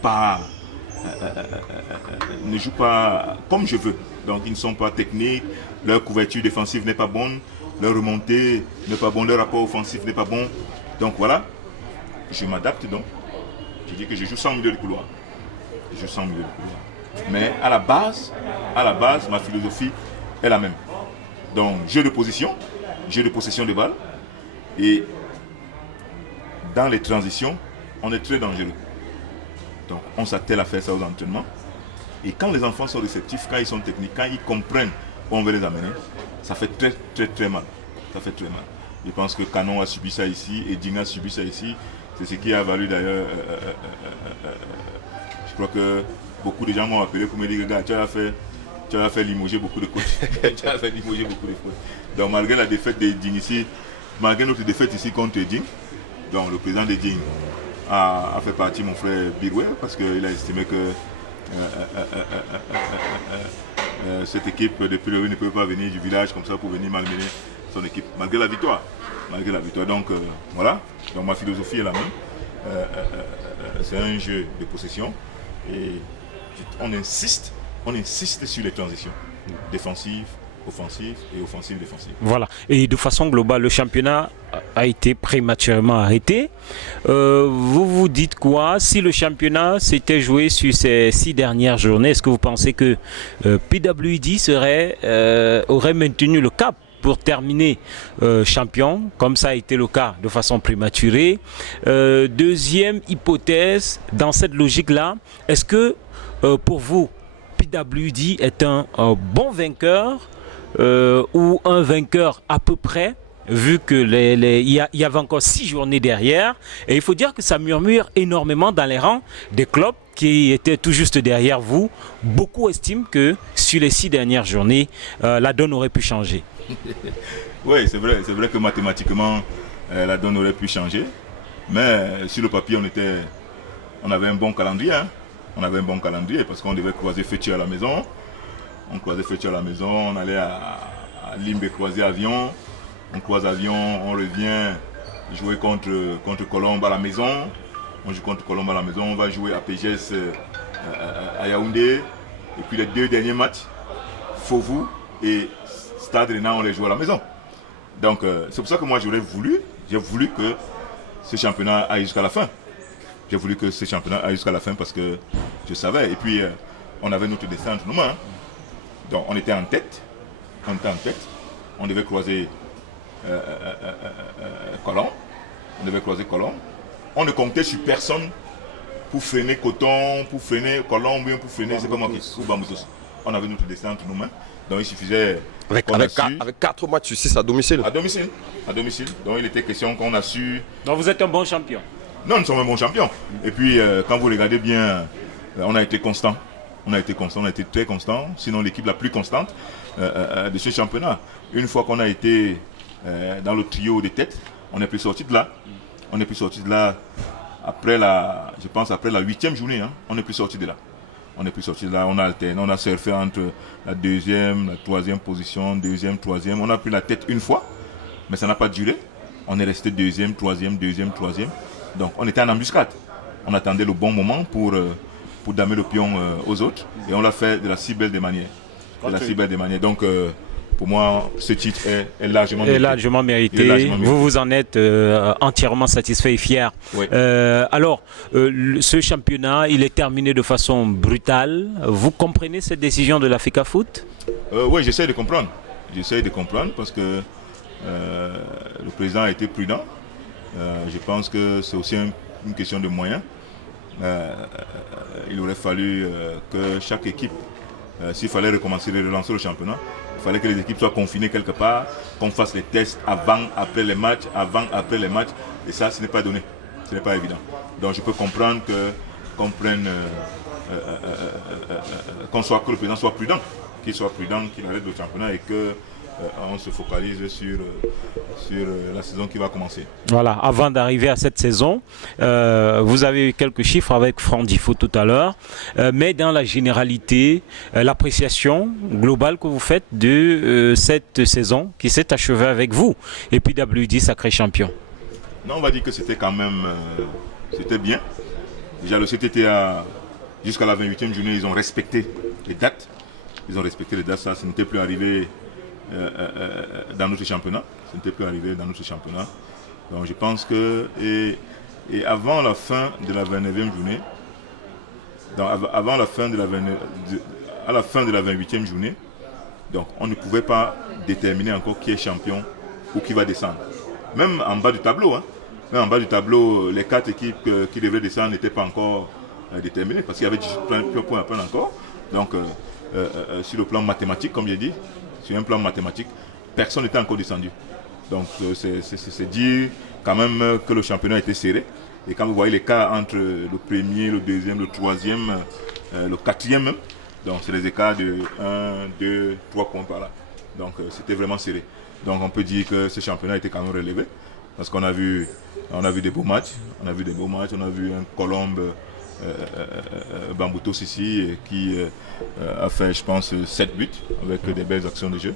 pas comme je veux. Donc ils ne sont pas techniques, leur couverture défensive n'est pas bonne, leur remontée n'est pas bonne, leur rapport offensif n'est pas bon. Donc voilà, je m'adapte donc. Je dis que je joue sans milieu de couloir. Mais à la base, ma philosophie est la même. Donc jeu de position, jeu de possession de balle. Et dans les transitions, on est très dangereux. Donc on s'attelle à faire ça aux entraînements. Et quand les enfants sont réceptifs, quand ils sont techniques, quand ils comprennent où on veut les amener, ça fait très très très mal. Ça fait très mal. Je pense que Canon a subi ça ici et Ding a subi ça ici. C'est ce qui a valu d'ailleurs. Je crois que beaucoup de gens m'ont appelé pour me dire, gars, tu as fait limoger beaucoup de coachs. Donc malgré la défaite de Ding ici, malgré notre défaite ici contre Ding, donc le président de Ding a fait partie mon frère Birwe parce qu'il a estimé que cette équipe depuis le ne peut pas venir du village comme ça pour venir malmener son équipe, malgré la victoire. Donc voilà, donc ma philosophie est la même. C'est un jeu de possession et on insiste sur les transitions défensives, offensives et offensives défensives. Voilà, et de façon globale, le championnat a été prématurément arrêté. Vous vous dites quoi? Si le championnat s'était joué sur ces 6 dernières journées, est-ce que vous pensez que PWD aurait maintenu le cap pour terminer champion, comme ça a été le cas de façon prématurée? Deuxième hypothèse, dans cette logique-là, est-ce que pour vous, PWD est un bon vainqueur ou un vainqueur à peu près vu que il y avait encore 6 journées derrière. Et il faut dire que ça murmure énormément dans les rangs des clubs qui étaient tout juste derrière vous. Beaucoup estiment que sur les 6 dernières journées, la donne aurait pu changer. Oui, c'est vrai que mathématiquement, la donne aurait pu changer. Mais sur le papier, on avait un bon calendrier. Hein. On avait un bon calendrier parce qu'on devait croiser Fétier à la maison. On croisait Fétier à la maison, on allait à Limbe croiser Avion. On croise Avion, on revient jouer contre Colombe à la maison. On joue contre Colombe à la maison, on va jouer à PGS à Yaoundé. Et puis les 2 derniers matchs, Fauvu et Stade Rennais, on les joue à la maison. Donc c'est pour ça que moi j'ai voulu que ce championnat aille jusqu'à la fin. J'ai voulu que ce championnat aille jusqu'à la fin parce que je savais. Et puis on avait notre destin entre nos mains. Donc on était en tête. On devait croiser Colombe. On ne comptait sur personne pour freiner Coton, pour freiner Colombe, pour freiner, c'est pas moi qui ou Bamboutos. On avait notre destin entre nos mains. Donc il suffisait avec 4 matchs sur 6 à domicile. À domicile. Donc il était question qu'on a su. Donc vous êtes un bon champion. Non, nous sommes un bon champion. Et puis quand vous regardez bien, on a été constant. On a été très constant. Sinon l'équipe la plus constante de ce championnat. Une fois qu'on a été dans le trio des têtes, on n'est plus sorti de là. Après la 8e journée. Hein, on n'est plus sorti de là. On a alterné, on a surfé entre la 2e, la 3e position, 2e, 3e. On a pris la tête une fois, mais ça n'a pas duré. On est resté 2e, 3e, 2e, 3e. Donc on était en embuscade. On attendait le bon moment pour damer le pion aux autres. Et on l'a fait de la si belle des manières. Donc pour moi, ce titre est largement mérité. Vous vous en êtes entièrement satisfait et fier. Oui. Alors, ce championnat, il est terminé de façon brutale. Vous comprenez cette décision de la FECAFOOT? Oui, j'essaie de comprendre. Parce que le président a été prudent. Je pense que c'est aussi une question de moyens. Il aurait fallu que chaque équipe, s'il fallait relancer le championnat, il fallait que les équipes soient confinées quelque part, qu'on fasse les tests avant, après les matchs. Et ça, ce n'est pas donné. Ce n'est pas évident. Donc je peux comprendre que le président soit prudent, qu'il arrête le championnat et que on se focalise sur la saison qui va commencer. Voilà, avant d'arriver à cette saison, vous avez eu quelques chiffres avec Franck Difo tout à l'heure, mais dans la généralité, l'appréciation globale que vous faites de cette saison qui s'est achevée avec vous et puis WD sacré champion. Non, on va dire que c'était quand même c'était bien. Déjà le CTT jusqu'à la 28e journée, ils ont respecté les dates. Ça n'était plus arrivé dans notre championnat. Donc je pense que et avant la fin de la 29e journée, à la fin de la 28e journée, donc on ne pouvait pas déterminer encore qui est champion ou qui va descendre. Même en bas du tableau, les 4 équipes qui devaient descendre n'étaient pas encore déterminées parce qu'il y avait plein de points à prendre encore. Donc sur le plan mathématique, comme j'ai dit, sur un plan mathématique, personne n'était encore descendu. Donc c'est dire quand même que le championnat était serré. Et quand vous voyez l'écart entre le premier, le deuxième, le troisième, le quatrième même, donc c'est des écarts de 1, 2, 3 points par là. Donc c'était vraiment serré. Donc on peut dire que ce championnat était quand même relevé. Parce qu'on a vu des beaux matchs. On a vu un Colombe Bamboutos ici qui a fait, je pense, 7 buts avec des belles actions de jeu.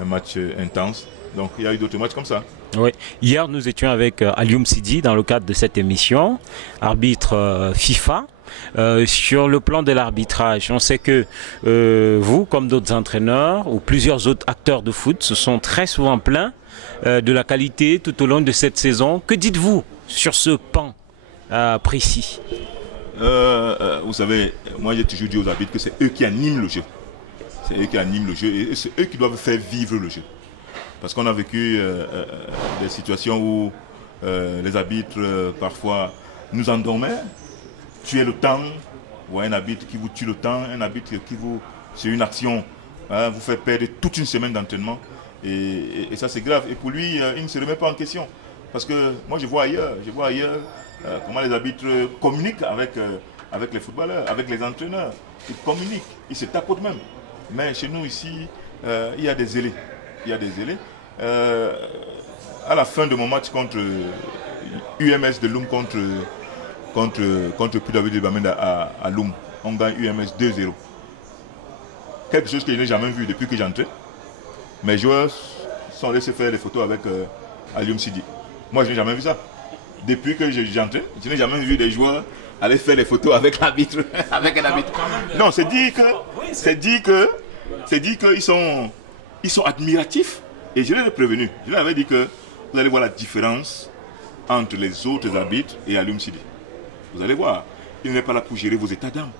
Un match intense. Donc il y a eu d'autres matchs comme ça. Oui. Hier, nous étions avec Alioum Sidi dans le cadre de cette émission, arbitre FIFA. Sur le plan de l'arbitrage, on sait que vous, comme d'autres entraîneurs ou plusieurs autres acteurs de foot, se sont très souvent plaints de la qualité tout au long de cette saison. Que dites-vous sur ce pan précis? Vous savez, moi j'ai toujours dit aux arbitres que c'est eux qui animent le jeu. Et c'est eux qui doivent faire vivre le jeu. Parce qu'on a vécu des situations où les arbitres parfois nous endormaient, tuaient le temps, ou un arbitre qui vous tue le temps, un arbitre qui vous, sur une action, vous fait perdre toute une semaine d'entraînement. Et ça c'est grave. Et pour lui, il ne se remet pas en question. Parce que moi je vois ailleurs comment les arbitres communiquent avec les footballeurs, avec les entraîneurs. Ils communiquent, ils se tapotent même. Mais chez nous ici, il y a des zélés. À la fin de mon match contre UMS de Loum contre PW de Bamenda à Loum, on gagne UMS 2-0. Quelque chose que je n'ai jamais vu depuis que j'entrais. Mes joueurs sont allés se faire des photos avec Alioum Sidi. Moi, je n'ai jamais vu ça. Depuis que j'entrais, je n'ai jamais vu des joueurs aller faire des photos avec l'arbitre. Avec un arbitre. Non, c'est dit qu'ils sont admiratifs. Et je l'ai prévenu. Je leur avais dit que vous allez voir la différence entre les autres arbitres et Alioum Sidi. Vous allez voir, il n'est pas là pour gérer vos états d'âme.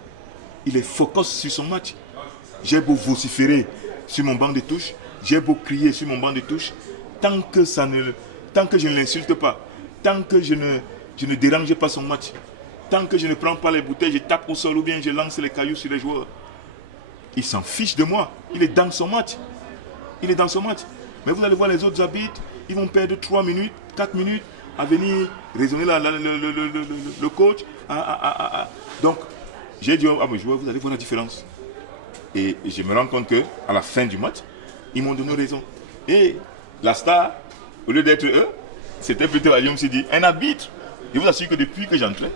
Il est focus sur son match. J'ai beau vociférer sur mon banc de touche, j'ai beau crier sur mon banc de touche, tant que je ne l'insulte pas, tant que je ne dérange pas son match, tant que je ne prends pas les bouteilles, je tape au sol ou bien je lance les cailloux sur les joueurs, il s'en fiche de moi. Il est dans son match. Mais vous allez voir les autres arbitres, ils vont perdre 3 minutes, 4 minutes à venir raisonner le coach. Donc, j'ai dit à mes joueurs, vous allez voir la différence. Et je me rends compte qu'à la fin du match, ils m'ont donné raison. Et la star, au lieu d'être eux, c'était plutôt Alioum Sidi, un arbitre. Je vous assure que depuis que j'entrais,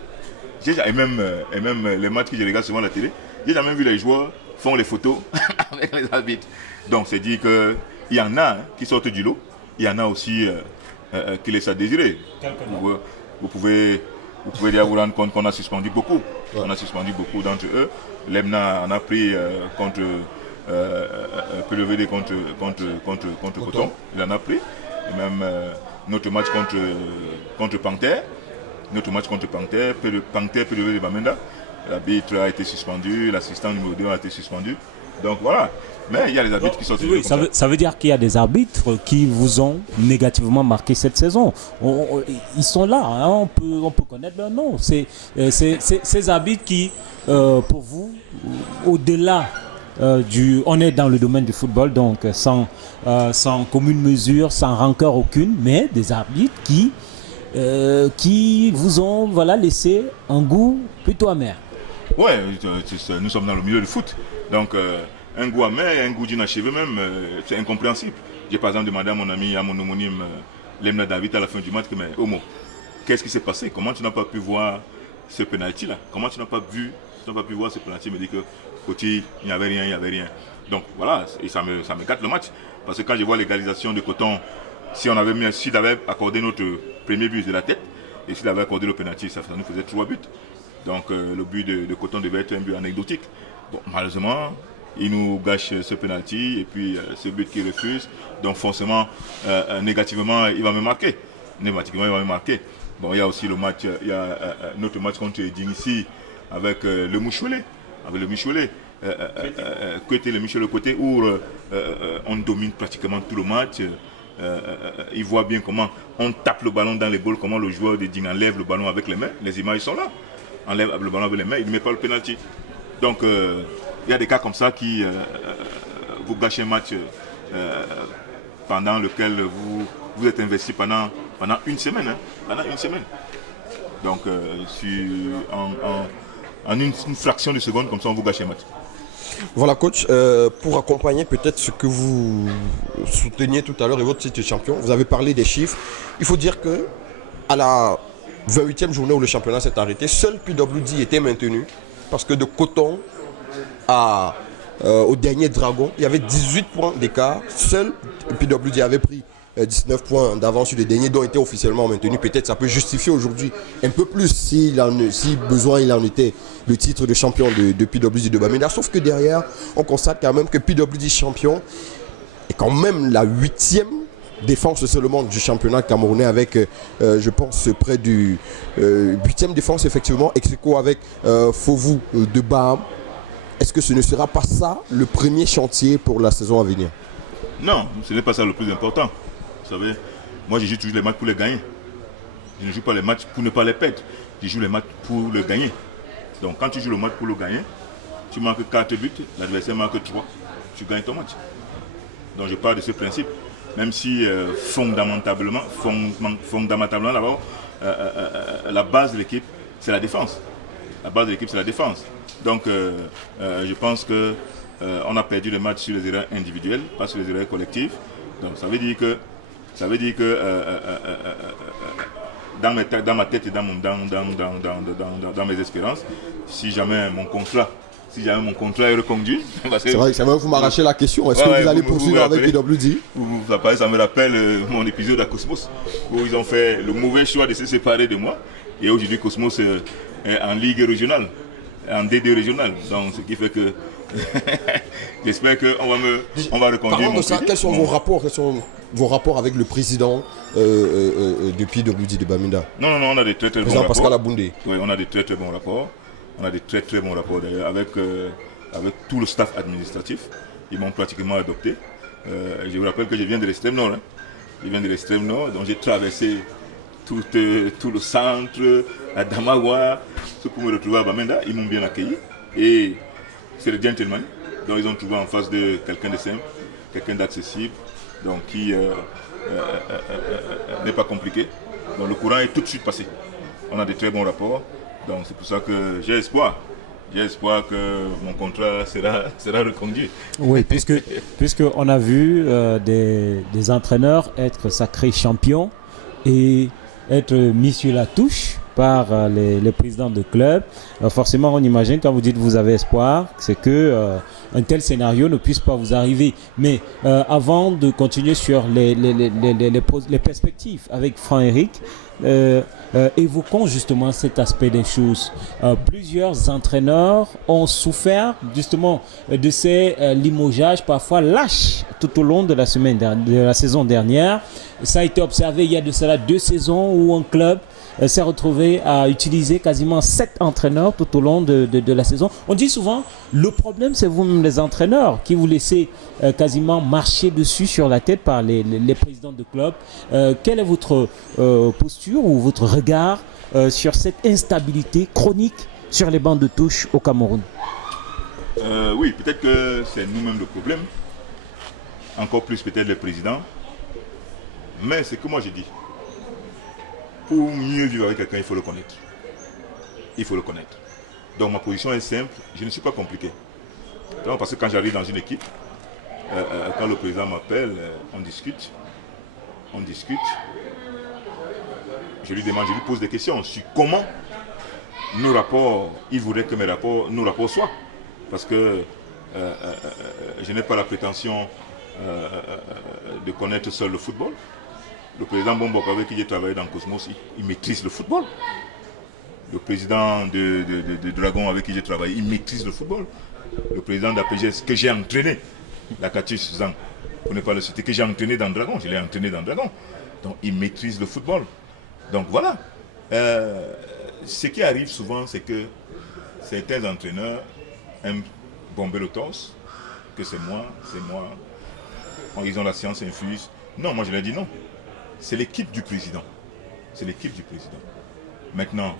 et même les matchs que je regarde souvent à la télé, j'ai jamais vu les joueurs font les photos avec les arbitres. Donc c'est dit qu'il y en a qui sortent du lot, il y en a aussi qui laissent à désirer. Vous pouvez dire vous rendre compte qu'on a suspendu beaucoup. Ouais. On a suspendu beaucoup d'entre eux. L'EMNA en a pris contre PLVD contre Coton. Il en a pris. Et même notre match contre Panthère. Panthère PLVD de Bamenda. L'arbitre a été suspendu, l'assistant numéro 2 a été suspendu. Donc voilà. Mais il y a les arbitres qui sont oui, ça veut dire qu'il y a des arbitres qui vous ont négativement marqué cette saison. Ils sont là, hein, on peut connaître leur nom. C'est ces arbitres qui, pour vous, au-delà on est dans le domaine du football, donc sans commune mesure, sans rancœur aucune, mais des arbitres qui vous ont laissé un goût plutôt amer. Ouais, nous sommes dans le milieu du foot. Donc, un goût amer, un goût d'inachevé même, c'est incompréhensible. J'ai par exemple demandé à mon ami, à mon homonyme, Lemna David à la fin du match, mais Homo, qu'est-ce qui s'est passé? Comment tu n'as pas pu voir ce penalty-là? Comment tu n'as pas pu voir ce penalty? Il me dit que côté, il n'y avait rien. Donc voilà, et ça me gâte le match. Parce que quand je vois l'égalisation de Coton, s'il avait accordé notre premier but de la tête, et s'il avait accordé le penalty, ça nous faisait 3 buts. Donc le but de Coton devait être un but anecdotique. Bon, malheureusement, il nous gâche ce penalty et puis ce but qu'il refuse. Donc forcément, négativement, il va me marquer. Bon, il y a aussi notre match contre Djingissi avec le Mouchouelé. Côté le Michel, le côté où on domine pratiquement tout le match. Il voit bien comment on tape le ballon dans les goals, comment le joueur de Djing enlève le ballon avec les mains. Les images sont là. Enlève le ballon avec les mains, il ne met pas le penalty. Donc il y a des cas comme ça qui vous gâchent un match pendant lequel vous êtes investi pendant une semaine. Hein, pendant une semaine. Donc en une fraction de seconde, comme ça on vous gâche un match. Voilà coach, pour accompagner peut-être ce que vous souteniez tout à l'heure et votre titre de champion, vous avez parlé des chiffres. Il faut dire que à la 28e journée où le championnat s'est arrêté, seul PWD était maintenu parce que de Coton au dernier Dragon, il y avait 18 points d'écart. Seul PWD avait pris 19 points d'avance sur les derniers dont était officiellement maintenu. Peut-être ça peut justifier aujourd'hui un peu plus si besoin il en était le titre de champion de PWD de Bamenda. Sauf que derrière, on constate quand même que PWD champion est quand même la 8e défense seulement du championnat camerounais avec, je pense, près du 8e défense effectivement, ex-aequo avec Fovu de Baham. Est-ce que ce ne sera pas ça le premier chantier pour la saison à venir? Non, ce n'est pas ça le plus important. Vous savez, moi je joue toujours les matchs pour les gagner. Je ne joue pas les matchs pour ne pas les perdre. Je joue les matchs pour le gagner. Donc quand tu joues le match pour le gagner, tu marques 4 buts, l'adversaire marque 3, tu gagnes ton match. Donc je pars de ce principe. même si fondamentalement d'abord, la base de l'équipe, c'est la défense. La base de l'équipe, c'est la défense. Donc, je pense que on a perdu le match sur les erreurs individuelles, pas sur les erreurs collectives. Donc, ça veut dire que dans ma tête et dans mes espérances, si jamais mon contrat est reconduit. C'est vrai, vous m'arrachez la question. Est-ce que vous allez poursuivre avec PWD? Ça me rappelle mon épisode à Cosmos, où ils ont fait le mauvais choix de se séparer de moi. Et aujourd'hui, Cosmos est en Ligue régionale, en D2 régionale. Donc, ce qui fait que j'espère qu'on va reconduire. Parlons de ça, quels sont vos rapports avec le président de PWD de Bamenda? Non, on a des très bons rapports. Pascal Aboundé. Oui, on a des très bons rapports. On a des très bons rapports d'ailleurs avec tout le staff administratif. Ils m'ont pratiquement adopté. Je vous rappelle que je viens de l'extrême nord. Je viens de l'extrême nord, donc j'ai traversé tout le centre, à Damawa, pour me retrouver à Bamenda. Ils m'ont bien accueilli. Et c'est le gentleman. Donc ils ont trouvé en face de quelqu'un de simple, quelqu'un d'accessible, donc qui n'est pas compliqué. Donc le courant est tout de suite passé. On a des très bons rapports. Donc c'est pour ça que j'ai espoir. J'ai espoir que mon contrat sera reconduit. Oui, puisque on a vu des entraîneurs être sacrés champions et être mis sur la touche par les présidents de club. Forcément, on imagine, quand vous dites que vous avez espoir, c'est que un tel scénario ne puisse pas vous arriver. Mais avant de continuer sur les perspectives avec Franck-Éric, évoquons justement cet aspect des choses. Plusieurs entraîneurs ont souffert justement de ces limogeages parfois lâches tout au long de la saison dernière. Ça a été observé il y a de cela 2 saisons où un club s'est retrouvé à utiliser quasiment 7 entraîneurs tout au long de la saison. On dit souvent, le problème c'est vous-même les entraîneurs qui vous laissez quasiment marcher dessus sur la tête par les présidents de club. Quelle est votre posture ou votre regard sur cette instabilité chronique sur les bancs de touche au Cameroun? Oui, peut-être que c'est nous-mêmes le problème. Encore plus peut-être les présidents. Mais c'est que moi j'ai dit. Pour mieux vivre avec quelqu'un, il faut le connaître. Il faut le connaître. Donc ma position est simple, je ne suis pas compliqué. Donc, parce que quand j'arrive dans une équipe, quand le président m'appelle, on discute. Je lui demande, je lui pose des questions sur comment nos rapports, il voudrait que nos rapports soient. Parce que je n'ai pas la prétention de connaître seul le football. Le président Bombok, avec qui j'ai travaillé dans Cosmos, il maîtrise le football. Le président de Dragon, avec qui j'ai travaillé, il maîtrise le football. Le président d'APGS, que j'ai entraîné, la Katus Zang, pour ne pas le citer, que j'ai entraîné dans Dragon, je l'ai entraîné dans Dragon. Donc il maîtrise le football. Donc voilà. Ce qui arrive souvent, c'est que certains entraîneurs aiment bomber le torse, que c'est moi. Ils ont la science infuse. Non, moi je leur dis non. C'est l'équipe du président. Maintenant,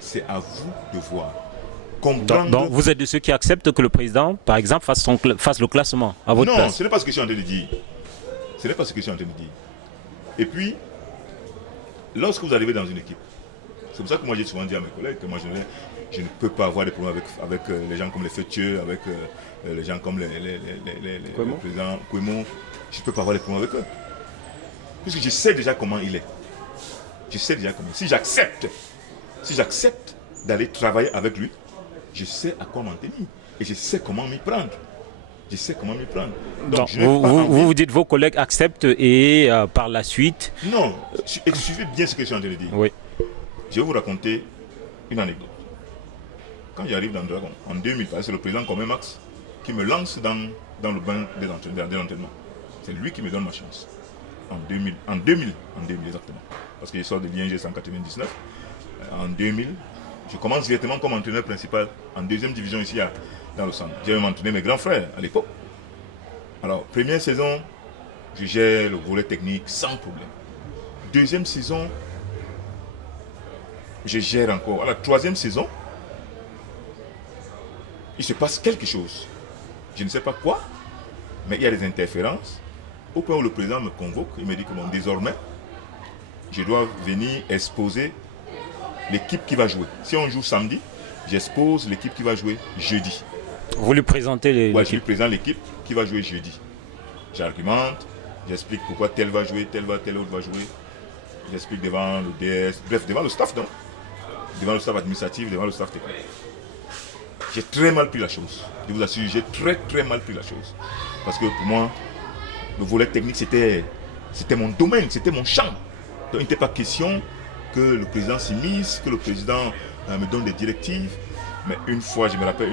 c'est à vous de voir. Donc vous êtes de ceux qui acceptent que le président, par exemple, fasse le classement à votre place? Non, ce n'est pas ce que je suis en train de dire. Et puis, lorsque vous arrivez dans une équipe, c'est pour ça que moi j'ai souvent dit à mes collègues que moi je ne peux pas avoir des problèmes avec les gens comme les Fetieux, avec les gens comme le président Kouemo. Je ne peux pas avoir des problèmes avec eux. Puisque je sais déjà comment il est. Si j'accepte d'aller travailler avec lui, je sais à quoi m'en tenir. Et je sais comment m'y prendre. Donc vous dites vos collègues acceptent et par la suite... Non, suivez bien ce que je suis en train de dire. Oui. Je vais vous raconter une anecdote. Quand j'arrive dans Dragon, en 2000, c'est le président Comé Max qui me lance dans le bain des entraînements. C'est lui qui me donne ma chance. En 2000 exactement. Parce que je sors de l'ING 199. En 2000, je commence directement comme entraîneur principal en 2e division ici dans le centre. J'ai même entraîné mes grands frères à l'époque. Alors, première saison, je gère le volet technique sans problème. 2e saison, je gère encore. À la 3e saison, il se passe quelque chose. Je ne sais pas quoi, mais il y a des interférences. Au point où le président me convoque, il me dit que bon, désormais, je dois venir exposer l'équipe qui va jouer. Si on joue samedi, j'expose l'équipe qui va jouer jeudi. Vous lui présentez l'équipe. Je lui présente l'équipe qui va jouer jeudi. J'argumente, j'explique pourquoi tel va jouer, tel autre va jouer. J'explique devant le DS, bref, devant le staff, non? Devant le staff administratif, devant le staff technique. J'ai très mal pris la chose. Je vous assure, j'ai très mal pris la chose. Parce que pour moi, le volet technique, c'était mon domaine, c'était mon champ. Donc il n'était pas question que le président s'immisce, que le président me donne des directives. Mais une fois, je me rappelle,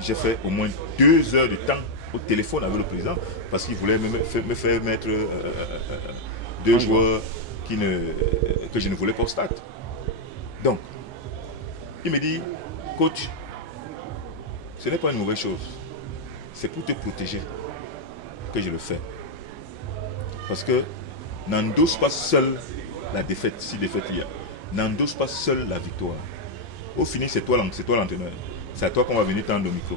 j'ai fait au moins 2 heures de temps au téléphone avec le président parce qu'il voulait me faire mettre 2 joueurs que je ne voulais pas au stade. Donc, il me dit, coach, ce n'est pas une mauvaise chose. C'est pour te protéger que je le fais. Parce que n'endosse pas seul la défaite, si défaite il y a. N'endosse pas seul la victoire. Au fini, c'est toi l'entraîneur. C'est à toi qu'on va venir tendre le micro.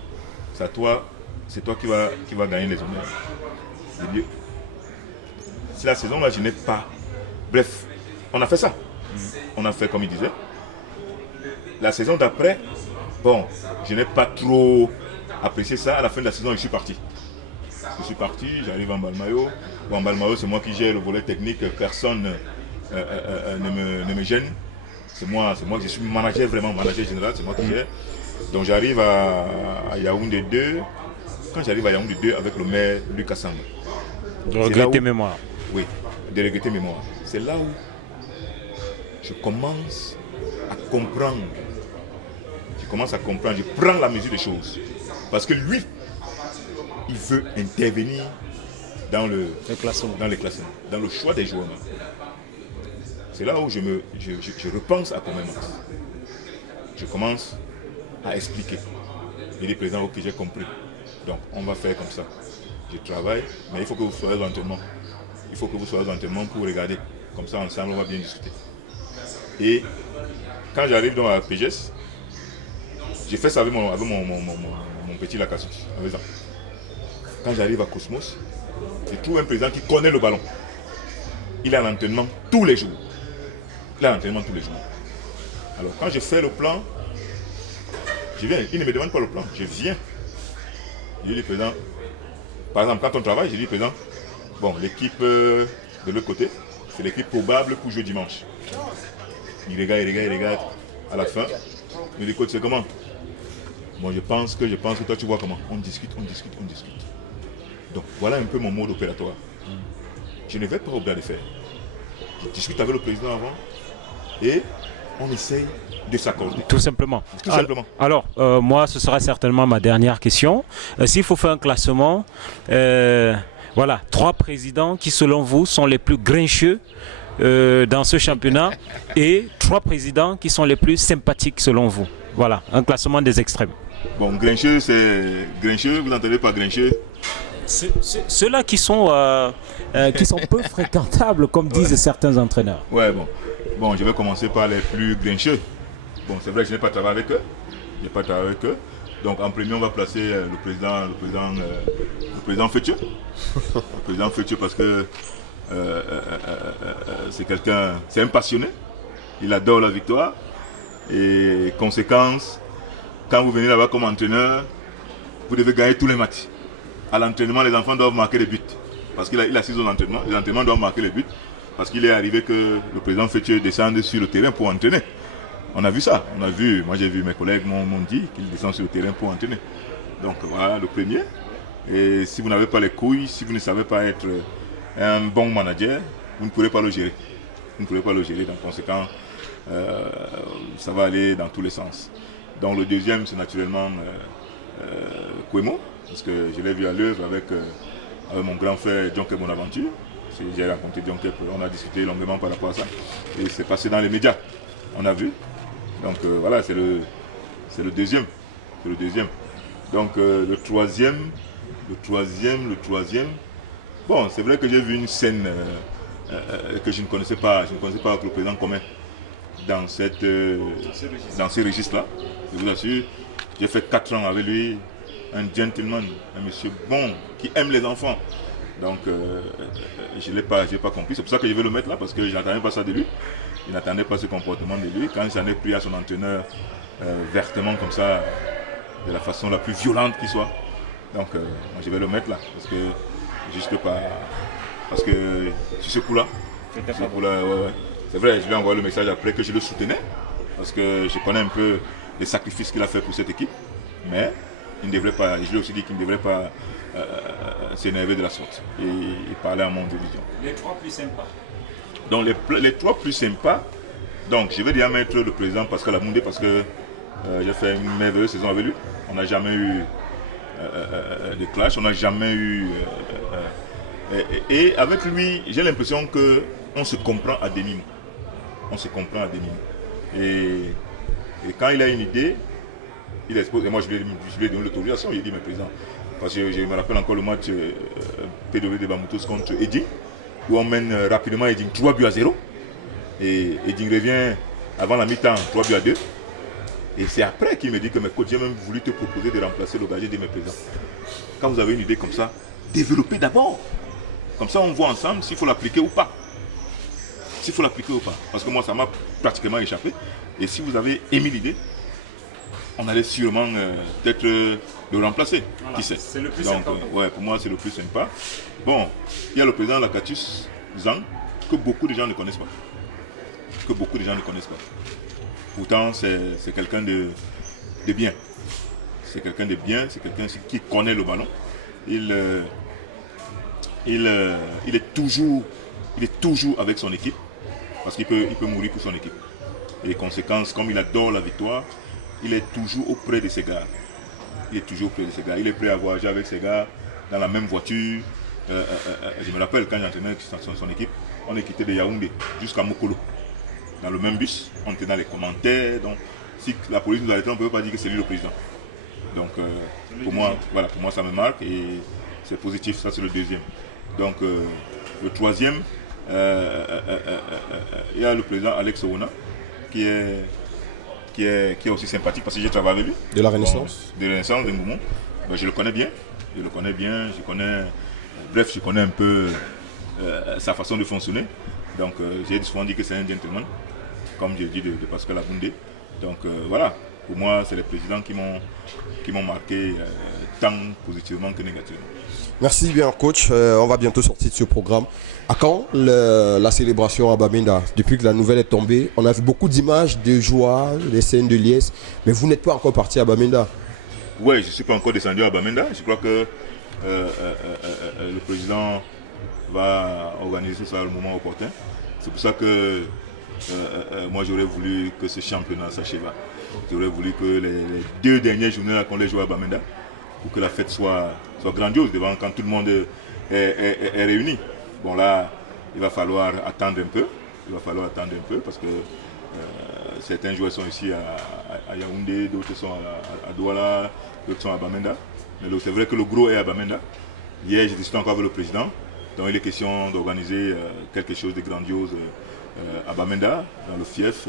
C'est toi qui va gagner les honneurs. Si la saison-là, je n'ai pas... Bref, on a fait ça. On a fait comme il disait. La saison d'après, bon, je n'ai pas trop apprécié ça. À la fin de la saison, je suis parti. J'arrive en Balmayo. Bon, en Balmayo, c'est moi qui gère le volet technique. Personne ne me gêne. C'est moi, je suis manager général, c'est moi qui gère. Donc j'arrive à Yaoundé 2. Quand j'arrive à Yaoundé 2 avec le maire Lucas Samba. De regretter mémoire. Oui, de regretter mémoire. C'est là où je commence à comprendre. Je prends la mesure des choses. Parce que lui, il veut intervenir dans les classements, dans le choix des joueurs. C'est là où je repense à Comé Max. Je commence à expliquer. Il dit, président, ok, j'ai compris. Donc, on va faire comme ça. Je travaille, mais il faut que vous soyez aux entraînements. Il faut que vous soyez aux entraînements pour regarder. Comme ça, ensemble, on va bien discuter. Et quand j'arrive dans la PGS, j'ai fait ça avec mon petit Lacassus. Quand j'arrive à Cosmos, je trouve un président qui connaît le ballon. Il a l'entraînement tous les jours. Alors, quand je fais le plan, je viens. Il ne me demande pas le plan. Je viens. Je dis, président, par exemple, quand on travaille, je dis, président, bon, l'équipe de l'autre côté, c'est l'équipe probable pour jouer dimanche. Il regarde. À la fin, il me dit, coach, c'est comment? Bon, je pense que toi, tu vois comment. On discute. Donc, voilà un peu mon mode opératoire. Je ne vais pas au bras de fer. Je discute avec le président avant et on essaye de s'accorder. Tout simplement. Alors, moi, ce sera certainement ma dernière question. S'il faut faire un classement, voilà, 3 présidents qui, selon vous, sont les plus grincheux dans ce championnat et 3 présidents qui sont les plus sympathiques, selon vous. Voilà, un classement des extrêmes. Bon, grincheux, c'est grincheux, vous n'entendez pas grincheux? Ceux-là qui sont peu fréquentables, comme disent certains entraîneurs. Ouais, bon, je vais commencer par les plus grincheux. Bon, c'est vrai que je n'ai pas travaillé avec eux. Donc, en premier, on va placer le président Fetieux. Le président Fetieux parce que c'est un passionné. Il adore la victoire. Et conséquence, quand vous venez là-bas comme entraîneur, vous devez gagner tous les matchs. À l'entraînement, les enfants doivent marquer des buts. Parce qu'il a 6 ans d'entraînement. Les entraînements doivent marquer les buts. Parce qu'il est arrivé que le président Fetieux descende sur le terrain pour entraîner. On a vu ça. Moi j'ai vu mes collègues m'ont dit qu'il descend sur le terrain pour entraîner. Donc voilà le premier. Et si vous n'avez pas les couilles, si vous ne savez pas être un bon manager, vous ne pourrez pas le gérer. Donc conséquent, ça va aller dans tous les sens. Donc le deuxième, c'est naturellement Kwemo. Parce que je l'ai vu à l'œuvre avec mon grand frère John Kep Bonaventure. J'ai rencontré John Kep, on a discuté longuement par rapport à ça. Et c'est passé dans les médias. On a vu. Donc voilà, c'est le deuxième. Donc le troisième. Bon, c'est vrai que j'ai vu une scène que je ne connaissais pas avec le président commun dans ce registre-là. Je vous assure, j'ai fait 4 ans avec lui. Un gentleman, un monsieur bon, qui aime les enfants. Donc, je n'ai pas compris. C'est pour ça que je vais le mettre là, parce que je n'attendais pas ça de lui. Je n'attendais pas ce comportement de lui. Quand j'en ai pris à son entraîneur vertement comme ça, de la façon la plus violente qui soit. Donc, moi, je vais le mettre là, parce que juste pas... Parce que sur ce coup-là, c'est vrai, je lui ai envoyé le message après que je le soutenais, parce que je connais un peu les sacrifices qu'il a fait pour cette équipe, mais il ne devrait pas, je lui ai aussi dit qu'il ne devrait pas s'énerver de la sorte et parler à mon division. Les 3 plus sympas. Donc les 3 plus sympas, donc je vais déjà mettre le président Pascal Amoundé, parce que j'ai fait une merveilleuse saison avec lui. On n'a jamais eu de clash, on n'a jamais eu... et avec lui, j'ai l'impression qu'on se comprend à demi-mot. On se comprend à demi-mot. Et quand il a une idée, il expose. Et moi, je lui ai donné l'autorisation. Il dit, mais président, parce que je me rappelle encore le match PW de Bamoutos contre Eding, où on mène rapidement Eding 3-0. Et Eding revient avant la mi-temps 3-2. Et c'est après qu'il me dit que mes coachs, j'ai même voulu te proposer de remplacer le gardien de mes présidents. Quand vous avez une idée comme ça, développez d'abord. Comme ça, on voit ensemble s'il faut l'appliquer ou pas. S'il faut l'appliquer ou pas. Parce que moi, ça m'a pratiquement échappé. Et si vous avez émis l'idée, on allait sûrement peut-être le remplacer. Voilà, qui sait. c'est le plus Donc, sympa. ouais, pour moi, c'est le plus sympa. Bon, il y a le président Lakatus Zang, que beaucoup de gens ne connaissent pas. Que beaucoup de gens ne connaissent pas. Pourtant, c'est quelqu'un de bien. C'est quelqu'un de bien, c'est quelqu'un qui connaît le ballon. Il est toujours avec son équipe, parce qu'il peut mourir pour son équipe. Et conséquence, comme il adore la victoire, il est toujours auprès de ses gars. Il est prêt à voyager avec ses gars dans la même voiture. Je me rappelle quand j'entraînais son équipe, on est quitté de Yaoundé jusqu'à Mokolo. Dans le même bus, on était dans les commentaires. Donc, si la police nous arrêtait, on ne peut pas dire que c'est lui le président. Donc, pour moi, ça me marque et c'est positif. Ça, c'est le deuxième. Donc, le troisième, il y a le président Alex Owona, qui est aussi sympathique parce que j'ai travaillé avec lui. De la Renaissance. De la Renaissance, de Moumou. Ben, je le connais bien. Bref, je connais un peu sa façon de fonctionner. Donc, j'ai souvent dit que c'est un gentleman, comme j'ai dit de Pascal Amoundé. Donc, voilà. Pour moi, c'est les présidents qui m'ont marqué tant positivement que négativement. Merci bien, coach. On va bientôt sortir de ce programme. À quand la célébration à Bamenda? Depuis que la nouvelle est tombée, on a vu beaucoup d'images de joie, des scènes de liesse, mais vous n'êtes pas encore parti à Bamenda. Oui, je ne suis pas encore descendu à Bamenda. Je crois que le président va organiser ça au moment opportun. C'est pour ça que moi j'aurais voulu que ce championnat s'achève. J'aurais voulu que les 2 dernières journées là, qu'on les joue à Bamenda, pour que la fête soit grandiose devant quand tout le monde est réuni. Bon là, il va falloir attendre un peu. Parce que certains joueurs sont ici à Yaoundé, d'autres sont à Douala, d'autres sont à Bamenda. Mais c'est vrai que le gros est à Bamenda. Hier, j'ai discuté encore avec le président. Donc il est question d'organiser quelque chose de grandiose à Bamenda, dans le fief.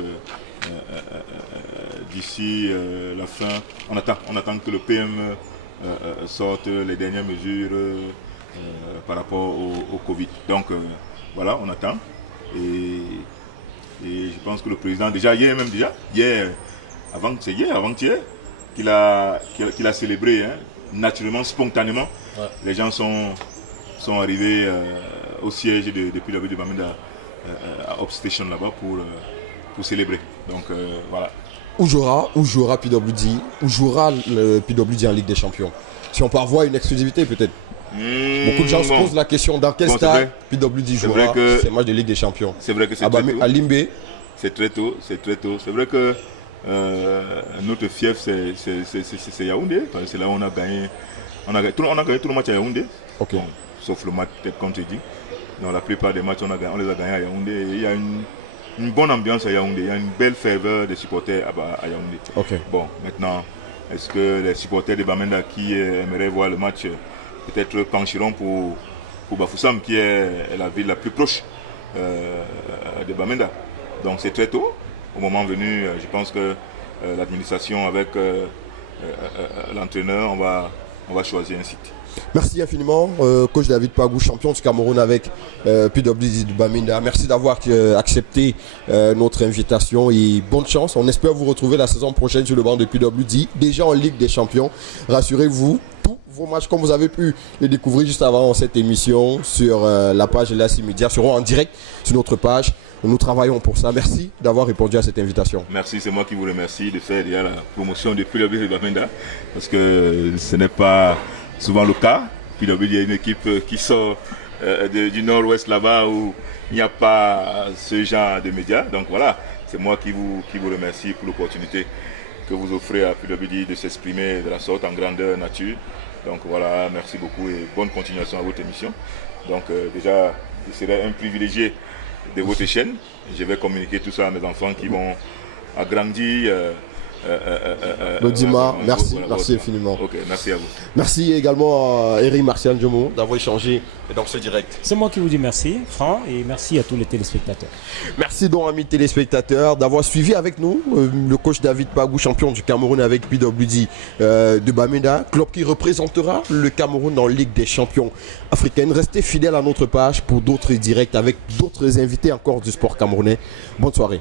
D'ici la fin, on attend que le PM sorte les dernières mesures par rapport au Covid. Donc voilà, on attend. Et je pense que le président, avant-hier, qu'il a célébré, hein, naturellement, spontanément. Ouais. Les gens sont arrivés au siège depuis la ville de Bamenda à Up Station là-bas pour célébrer. Donc voilà. Où jouera PWD? Où jouera le PWD en Ligue des Champions? Si on peut avoir une exclusivité peut-être. Beaucoup de gens se posent la question dans quel stade PWD jouera ces matchs de Ligue des Champions. C'est vrai que c'est très tôt. À Limbé. C'est très tôt. C'est vrai que notre fief c'est Yaoundé. C'est là où on a gagné. On a gagné tout le match à Yaoundé. Okay. Bon, sauf le match peut-être comme tu dis. Dans la plupart des matchs on les a gagnés à Yaoundé. Et il y a une bonne ambiance à Yaoundé. Il y a une belle ferveur des supporters à Yaoundé. Okay. Bon, maintenant, est-ce que les supporters de Bamenda qui aimeraient voir le match peut-être pencheront pour Bafoussam, qui est la ville la plus proche de Bamenda. Donc c'est très tôt. Au moment venu, je pense que l'administration avec l'entraîneur, on va choisir un site. Merci infiniment, coach David Pagou, champion du Cameroun avec PWD de Bamenda. Merci d'avoir accepté notre invitation et bonne chance. On espère vous retrouver la saison prochaine sur le banc de PWD, déjà en Ligue des Champions. Rassurez-vous, tous vos matchs, comme vous avez pu les découvrir juste avant cette émission sur la page de l'AS Media, seront en direct sur notre page. Nous travaillons pour ça. Merci d'avoir répondu à cette invitation. Merci, c'est moi qui vous remercie de faire la promotion de PWD de Bamenda, parce que ce n'est pas souvent le cas. PWD est une équipe qui sort du nord-ouest là-bas où il n'y a pas ce genre de médias. Donc voilà, c'est moi qui vous remercie pour l'opportunité que vous offrez à PWD de s'exprimer de la sorte en grandeur nature. Donc voilà, merci beaucoup et bonne continuation à votre émission. Donc déjà, je serai un privilégié de votre chaîne. Je vais communiquer tout ça à mes enfants qui vont agrandir. Dima, merci infiniment. Ok, merci à vous. Merci également à Eric Martial Djomo d'avoir échangé dans ce direct. C'est moi qui vous dis merci, Franck, et merci à tous les téléspectateurs. Merci donc, amis téléspectateurs, d'avoir suivi avec nous le coach David Pagou, champion du Cameroun avec PWD de Bamenda, club qui représentera le Cameroun dans la Ligue des Champions africaine. Restez fidèles à notre page pour d'autres directs avec d'autres invités encore du sport camerounais. Bonne soirée.